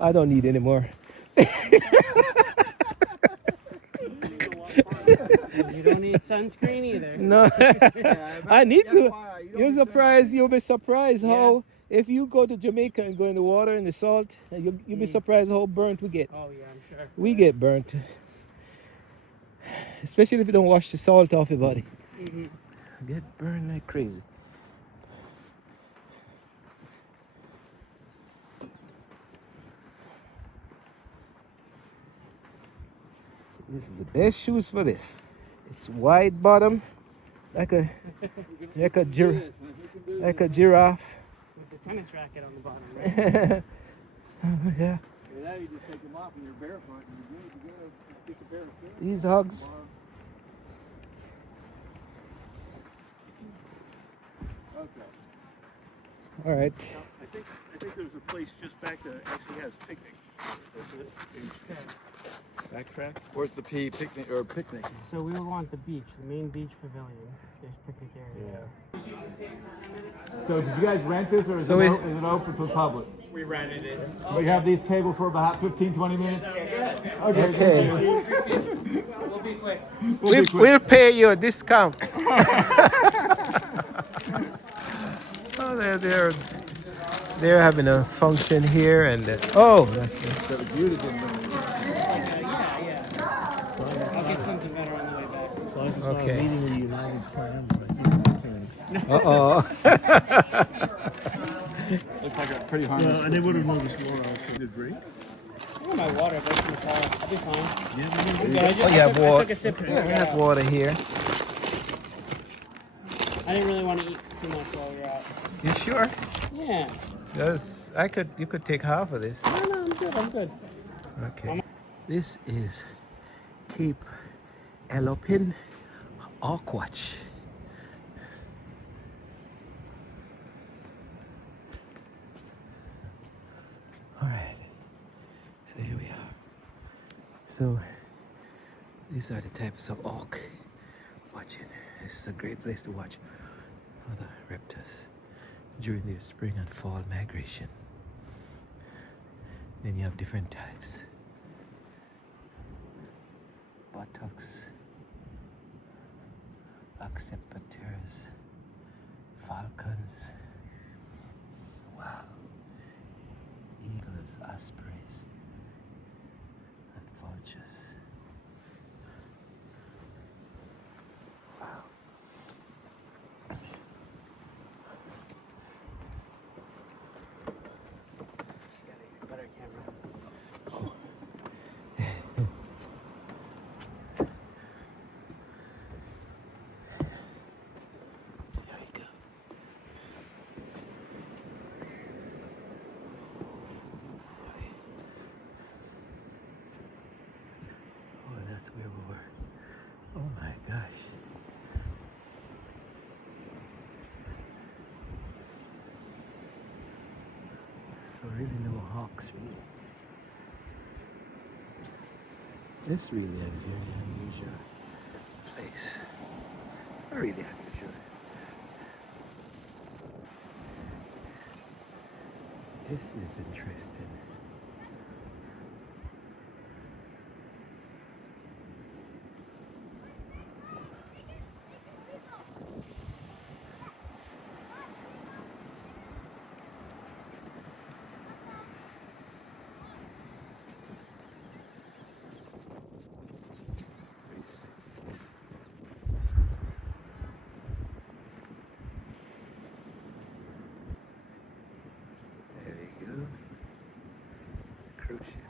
I don't need any more. You don't need sunscreen either. No. I need to. You'll be surprised how if you go to Jamaica and go in the water and the salt, you'll be surprised how burnt we get. Oh yeah, I'm sure. We get burnt. Especially if you don't wash the salt off your body. Mhm. Get burned like crazy. This is the best shoes for this. It's wide bottom, like a giraffe. With the tennis racket on the bottom, right? Yeah. Well, now you just take them off and you're barefoot and you're good to go. It's just a pair of shoes. These hugs. Okay. All right. I think there's a place just back that actually has picnic. Backtrack. Where's the picnic or picnic? So we would want the beach, the main beach pavilion. There's picnic area. So did you guys rent this or is, So it, we- is it open for public? We rented it. We have these tabled for about 15, 20 minutes? Okay. Okay. Thank you. We'll be quick. We'll pay you a discount. Oh, they're having a function here, and oh, that's That was you that didn't bring it. I'll get something better on the way back. okay. Meeting of the United Plans. Looks like a pretty harmless. And they would have noticed more. I said, did break? Oh, my water, but it's in the car. I'll be fine. Oh, you have I water. took a sip. Yeah, we have water here. I didn't really want to eat too much while we were out. You sure? Yeah. You could take half of this. No, I'm good. I'm good. Okay. This is Cape Henlopen State. All right. So here we are. So these are the types of auk watching. This is a great place to watch other raptors. during their spring and fall migration. Then you have different types. Buttocks, accipiters, falcons, wow, eagles, ospreys, and vultures. Wow. Just gotta get a better camera. There we go. Oh, that's where we were. Oh my gosh. So really no hawks really. This really a very unusual place. Really unusual. This is interesting. There you go. Cruise ship.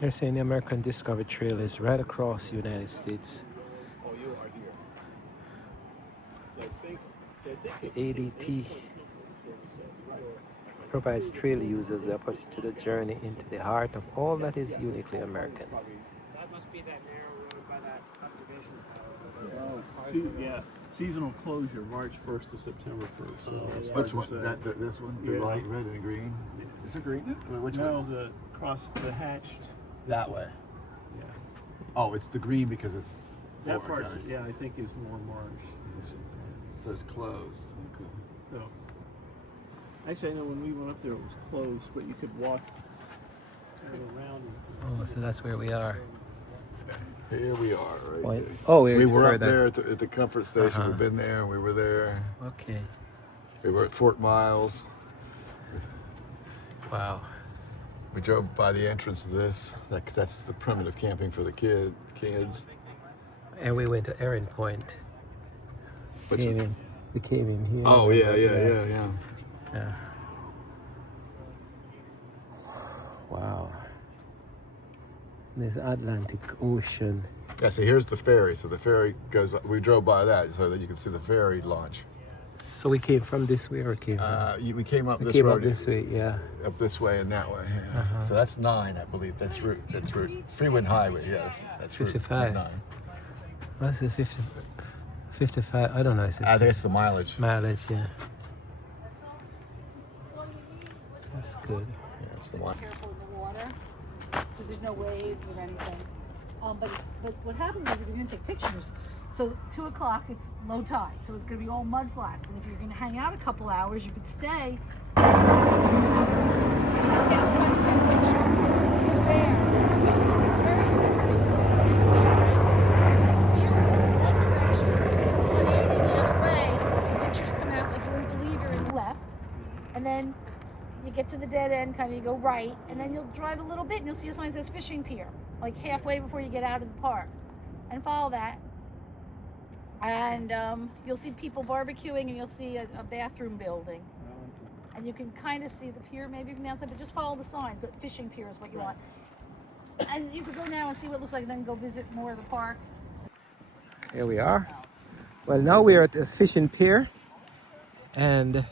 They're saying the American Discovery Trail is right across the United States. Oh, you are here. So I think The ADT provides trail users the opportunity to journey into the heart of all that is uniquely American. That must be that narrow road by that observation tower. yeah, seasonal closure, March 1st to September 1st. So it's hard Which to one? say. This one? The Yeah. light red and green? Is it green? Which No, one? the cross, the hatched. That way. Yeah. Oh, it's the green because it's That forward, part's, guys. yeah, I think is more marsh. So it's closed. Okay. So, actually, I know when we went up there, it was closed, but you could walk around. Oh, so that's where we are. Here we are, right Point. there. Oh, We were up further. there at the comfort station. Uh-huh. We've been there. We were there. Okay. We were at Fort Miles. Wow. We drove by the entrance of this. That's the primitive camping for the kids. And we went to Erin Point. Which Came one? in. We came in here. Oh yeah. Yeah. Wow. This Atlantic Ocean. Yeah. So here's the ferry. So the ferry goes. We drove by that so that you can see the ferry launch. So we came from this way or came from? We came up We this came road. up this way, yeah. Up this way and that way. Yeah. Uh-huh. So that's 9, I believe. That's route. Freeway Highway. Yeah, that's route 55. 9. What's the 50, 55? I don't know. It's I think it's the mileage. mileage, yeah. That's good. Yeah, it's the one. Careful in the water because there's no waves or anything. But what happens is if you're going to take pictures, so 2 o'clock it's low tide, so it's going to be all mud flats. And if you're going to hang out a couple hours, you could stay. If you take sunset pictures, it's there. It's very interesting. If you're one direction, when you're the other way, the pictures come out like you wouldn't believe you're in the left, and then you get to the dead end, kind of you go right, and then you'll drive a little bit and you'll see a sign that says fishing pier, like halfway before you get out of the park, and follow that. And you'll see people barbecuing, and you'll see a bathroom building, and you can kind of see the pier maybe from the outside, but just follow the sign. But fishing pier is what you want. And you could go now and see what it looks like, and then go visit more of the park. Here we are. Well, now we are at the fishing pier, and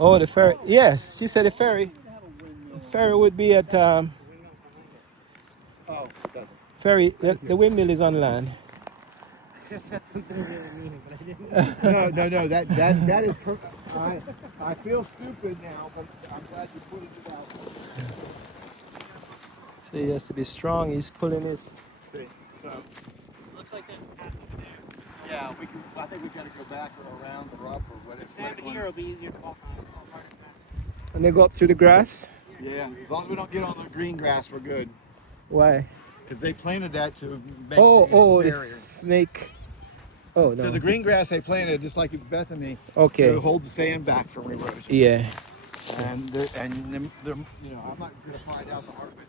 Oh, the ferry. Yes, she said the ferry. The ferry would be at Oh, it doesn't. ferry. The windmill is on land. Just said something really mean, but I didn't. No. That is perfect. I feel stupid now, but I'm glad you put it out. So he has to be strong. He's pulling his. Looks like there's a path over there. Yeah, we can. I think we've got to go back or around or up or whatever. The sand here will be easier to walk on. It's all hard to pass. And they go up through the grass. Yeah, as long as we don't get on the green grass, we're good. Why? Because they planted that to make Oh, the the barrier. snake. Oh no. So the green grass they planted, just like at Bethany, Okay. to hold the sand back from erosion. Yeah. And they're, you know, I'm not going to find out the hard bit.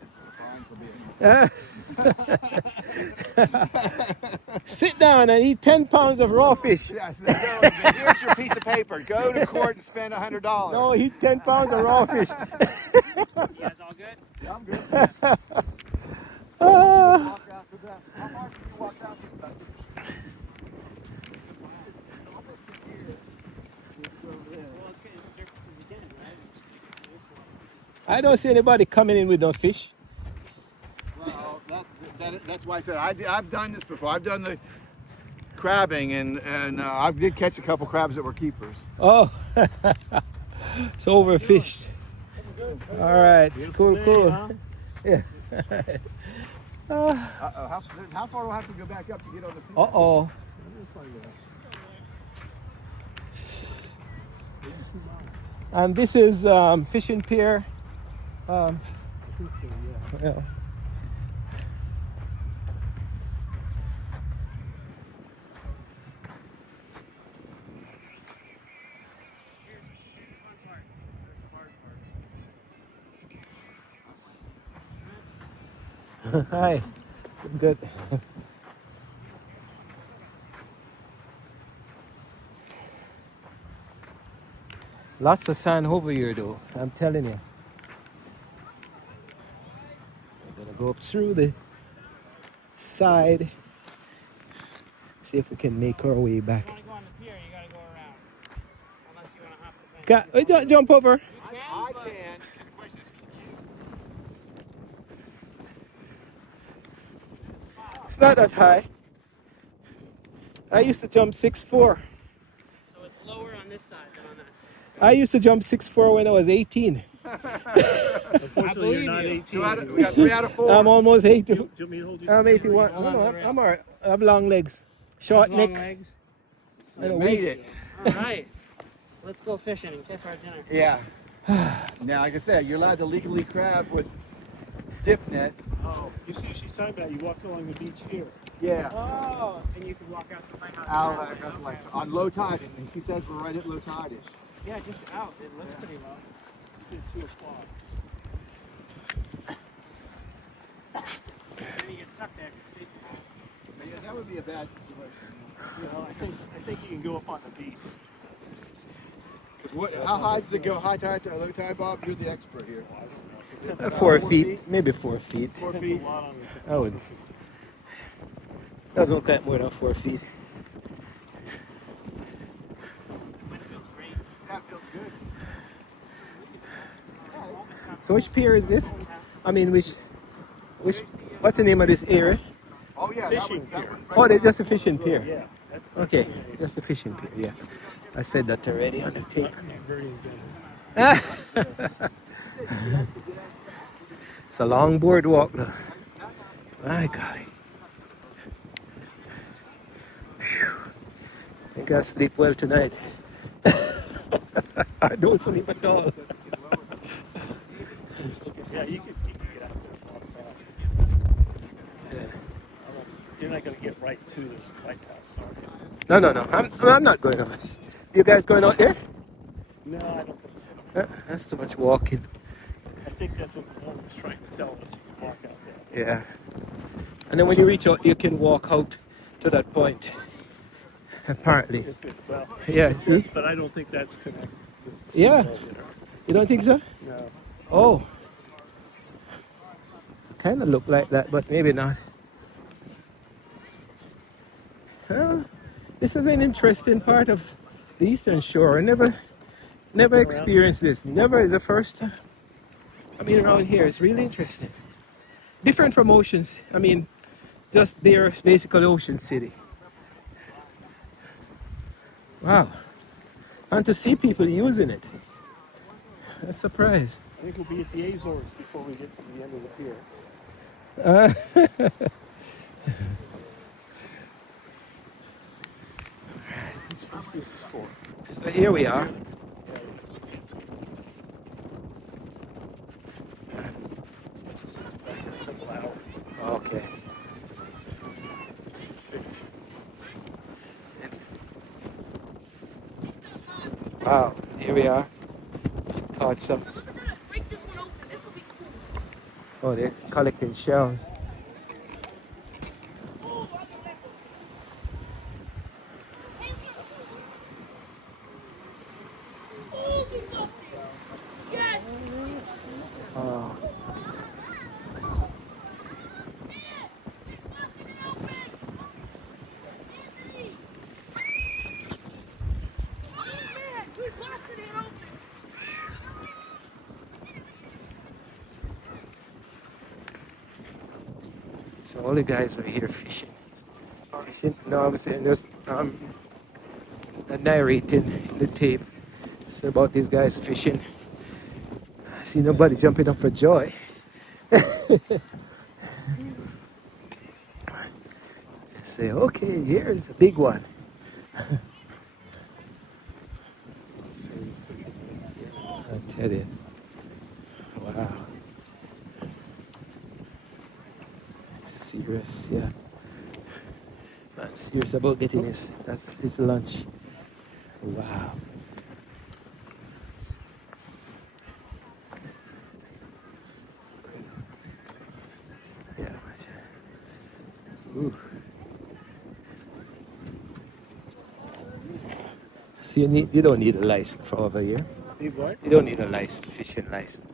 Sit down and eat 10 pounds of raw fish. Yeah, so here's your piece of paper. Go to court and spend $100. No, eat 10 pounds of raw fish. You guys all good? Yeah, I'm good. Ah. Walk out to that. How far can you walk out to that? Well, it's getting surfaces again, right? I don't see anybody coming in with no fish. Well, that's why I said I've done this before. I've done the crabbing, and I did catch a couple crabs that were keepers. Oh, it's overfished. All right, cool. Yeah. How far do I have to go back up to get on the fish? Uh-oh. And this is fishing pier. Yeah. Hi. Good. Lots of sand over here though, I'm telling you. We're gonna go up through the side. See if we can make our way back. If you want to go on the pier, you gotta go around. Unless you want to hop the fence. Don't jump over. I can. The question is, It's not that high. I used to jump 6'4". So it's lower on this side than on that side. I used to jump 6'4" when I was 18. Unfortunately, you're not 18. we got 3 out of 4. I'm almost 80. Do you want me to hold you? I'm 81. Hold on No, to the I'm rail. alright. I have long legs, short Long neck. legs. And a We made weak- it. All right. Let's go fishing and catch our dinner. Yeah. Now, like I said, you're allowed to legally crab with dip net. Oh, you see, she's talking about you walk along the beach here. Yeah. Oh, and you can walk out the lighthouse. Out Okay. like on low tide, and she says we're right at low tide-ish. Yeah, just out. It looks pretty low. It's at 2 o'clock. Then you get stuck there because it's too high. Yeah, that would be a bad situation. You know, I think you can go up on the beach. Because how high does it go? High tide to low tide, Bob? You're the expert here. 4 feet, maybe 4 feet. 4 Depends feet. a lot on the I would. Doesn't look like more than 4 feet. Wind feels great. That feels good. So which pier is this? I mean, what's the name of this area? Oh yeah, that was right Oh, they're just a fishing pier. Yeah, that's Okay, just a fishing pier, yeah. I said that already on the tape. very inventive. It's a long boardwalk though. My golly. Phew. I think I'll sleep well tonight. I don't sleep at all. Yeah, you can get out there and walk around. You're not going to get right to this lighthouse, are you? No. I'm not going over. You guys going out there? No, I don't think so. That's too much walking. I think that's what the woman was trying to tell us. You can walk out there. Yeah. And then when you reach out, you can walk out to that point. Apparently. If it, well, Yeah, see? but I don't think that's connected. to Yeah. the there. You don't think so? No. Oh. Kind of look like that, but maybe not. Well, this is an interesting part of the Eastern Shore. I never never experienced this. Never is the first time. I mean, around here, it's really interesting. Different from oceans. I mean, just there, basically Ocean City. Wow. And to see people using it. I'm surprised. I think we'll be at the Azores before we get to the end of the pier. What's this is for? So here we are. Back in a couple hours. Okay. Wow, here we are. Caught some. Oh, they're collecting shells. Oh. So all the guys are here fishing. No, I'm saying this. Narrating in the tape. So about these guys fishing. I see nobody jumping up for joy. Say, okay, here's the big one. I tell you. Wow. Serious, yeah. Man, serious about getting this. That's his lunch. Wow. Yeah. Ooh. So you don't need a license for over here. Need what? You don't need a license, fishing license.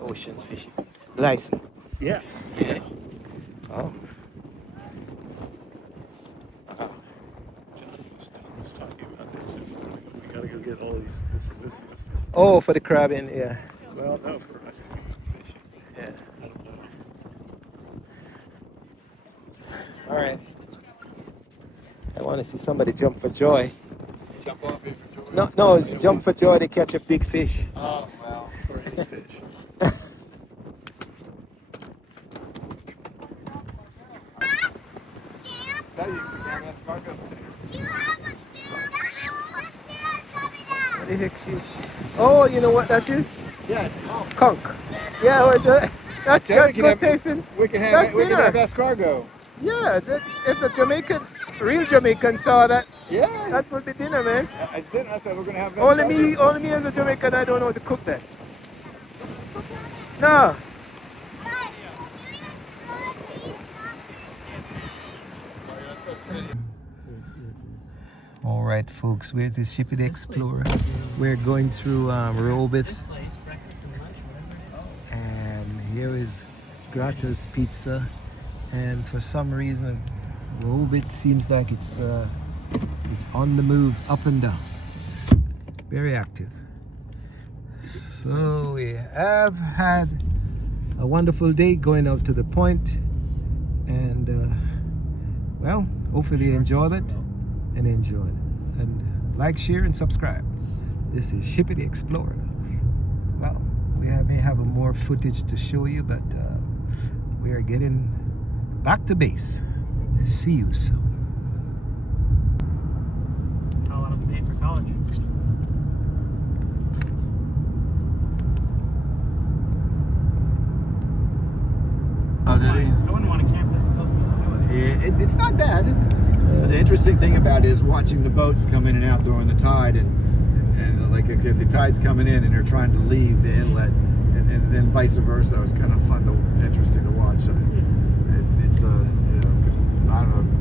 Ocean fishing. License. Yeah. Yeah. Oh. Wow. was talking about this. We gotta go get all these this. Oh, for the crabbing, yeah. Well, no, for fishing. Yeah. I don't know. All right. I want to see somebody jump for joy. Jump off here for joy. No, it's jump for joy to catch a big fish. Oh, well. For any fish. What the heck she's? Oh, you know what that is? Yeah, it's conch. Conch. Yeah, that's good tasting. We can That's we can dinner. have escargot. Yeah, if the real Jamaican saw that, Yeah. that's what the dinner, man. I didn't. I said we're gonna have Only me as a Jamaican, I don't know how to cook that. No. All right, folks, where's the Shippy the Explorer? We're going through Rehoboth, and here is Grata's Pizza, and for some reason Rehoboth seems like it's on the move, up and down, very active. So we have had a wonderful day going out to the point, and well, hopefully you enjoyed it and enjoy it. And like, share, and subscribe. This is Shippy the Explorer. Well, we may have more footage to show you, but we are getting back to base. See you soon. How long have paid for college? Oh, did he? I wouldn't want to camp this close to the highway. Yeah, it's not bad. The interesting thing about it is watching the boats come in and out during the tide, and like if the tide's coming in and they're trying to leave the inlet, and then vice versa. It's kind of fun interesting to watch. So it's 'cause I don't know.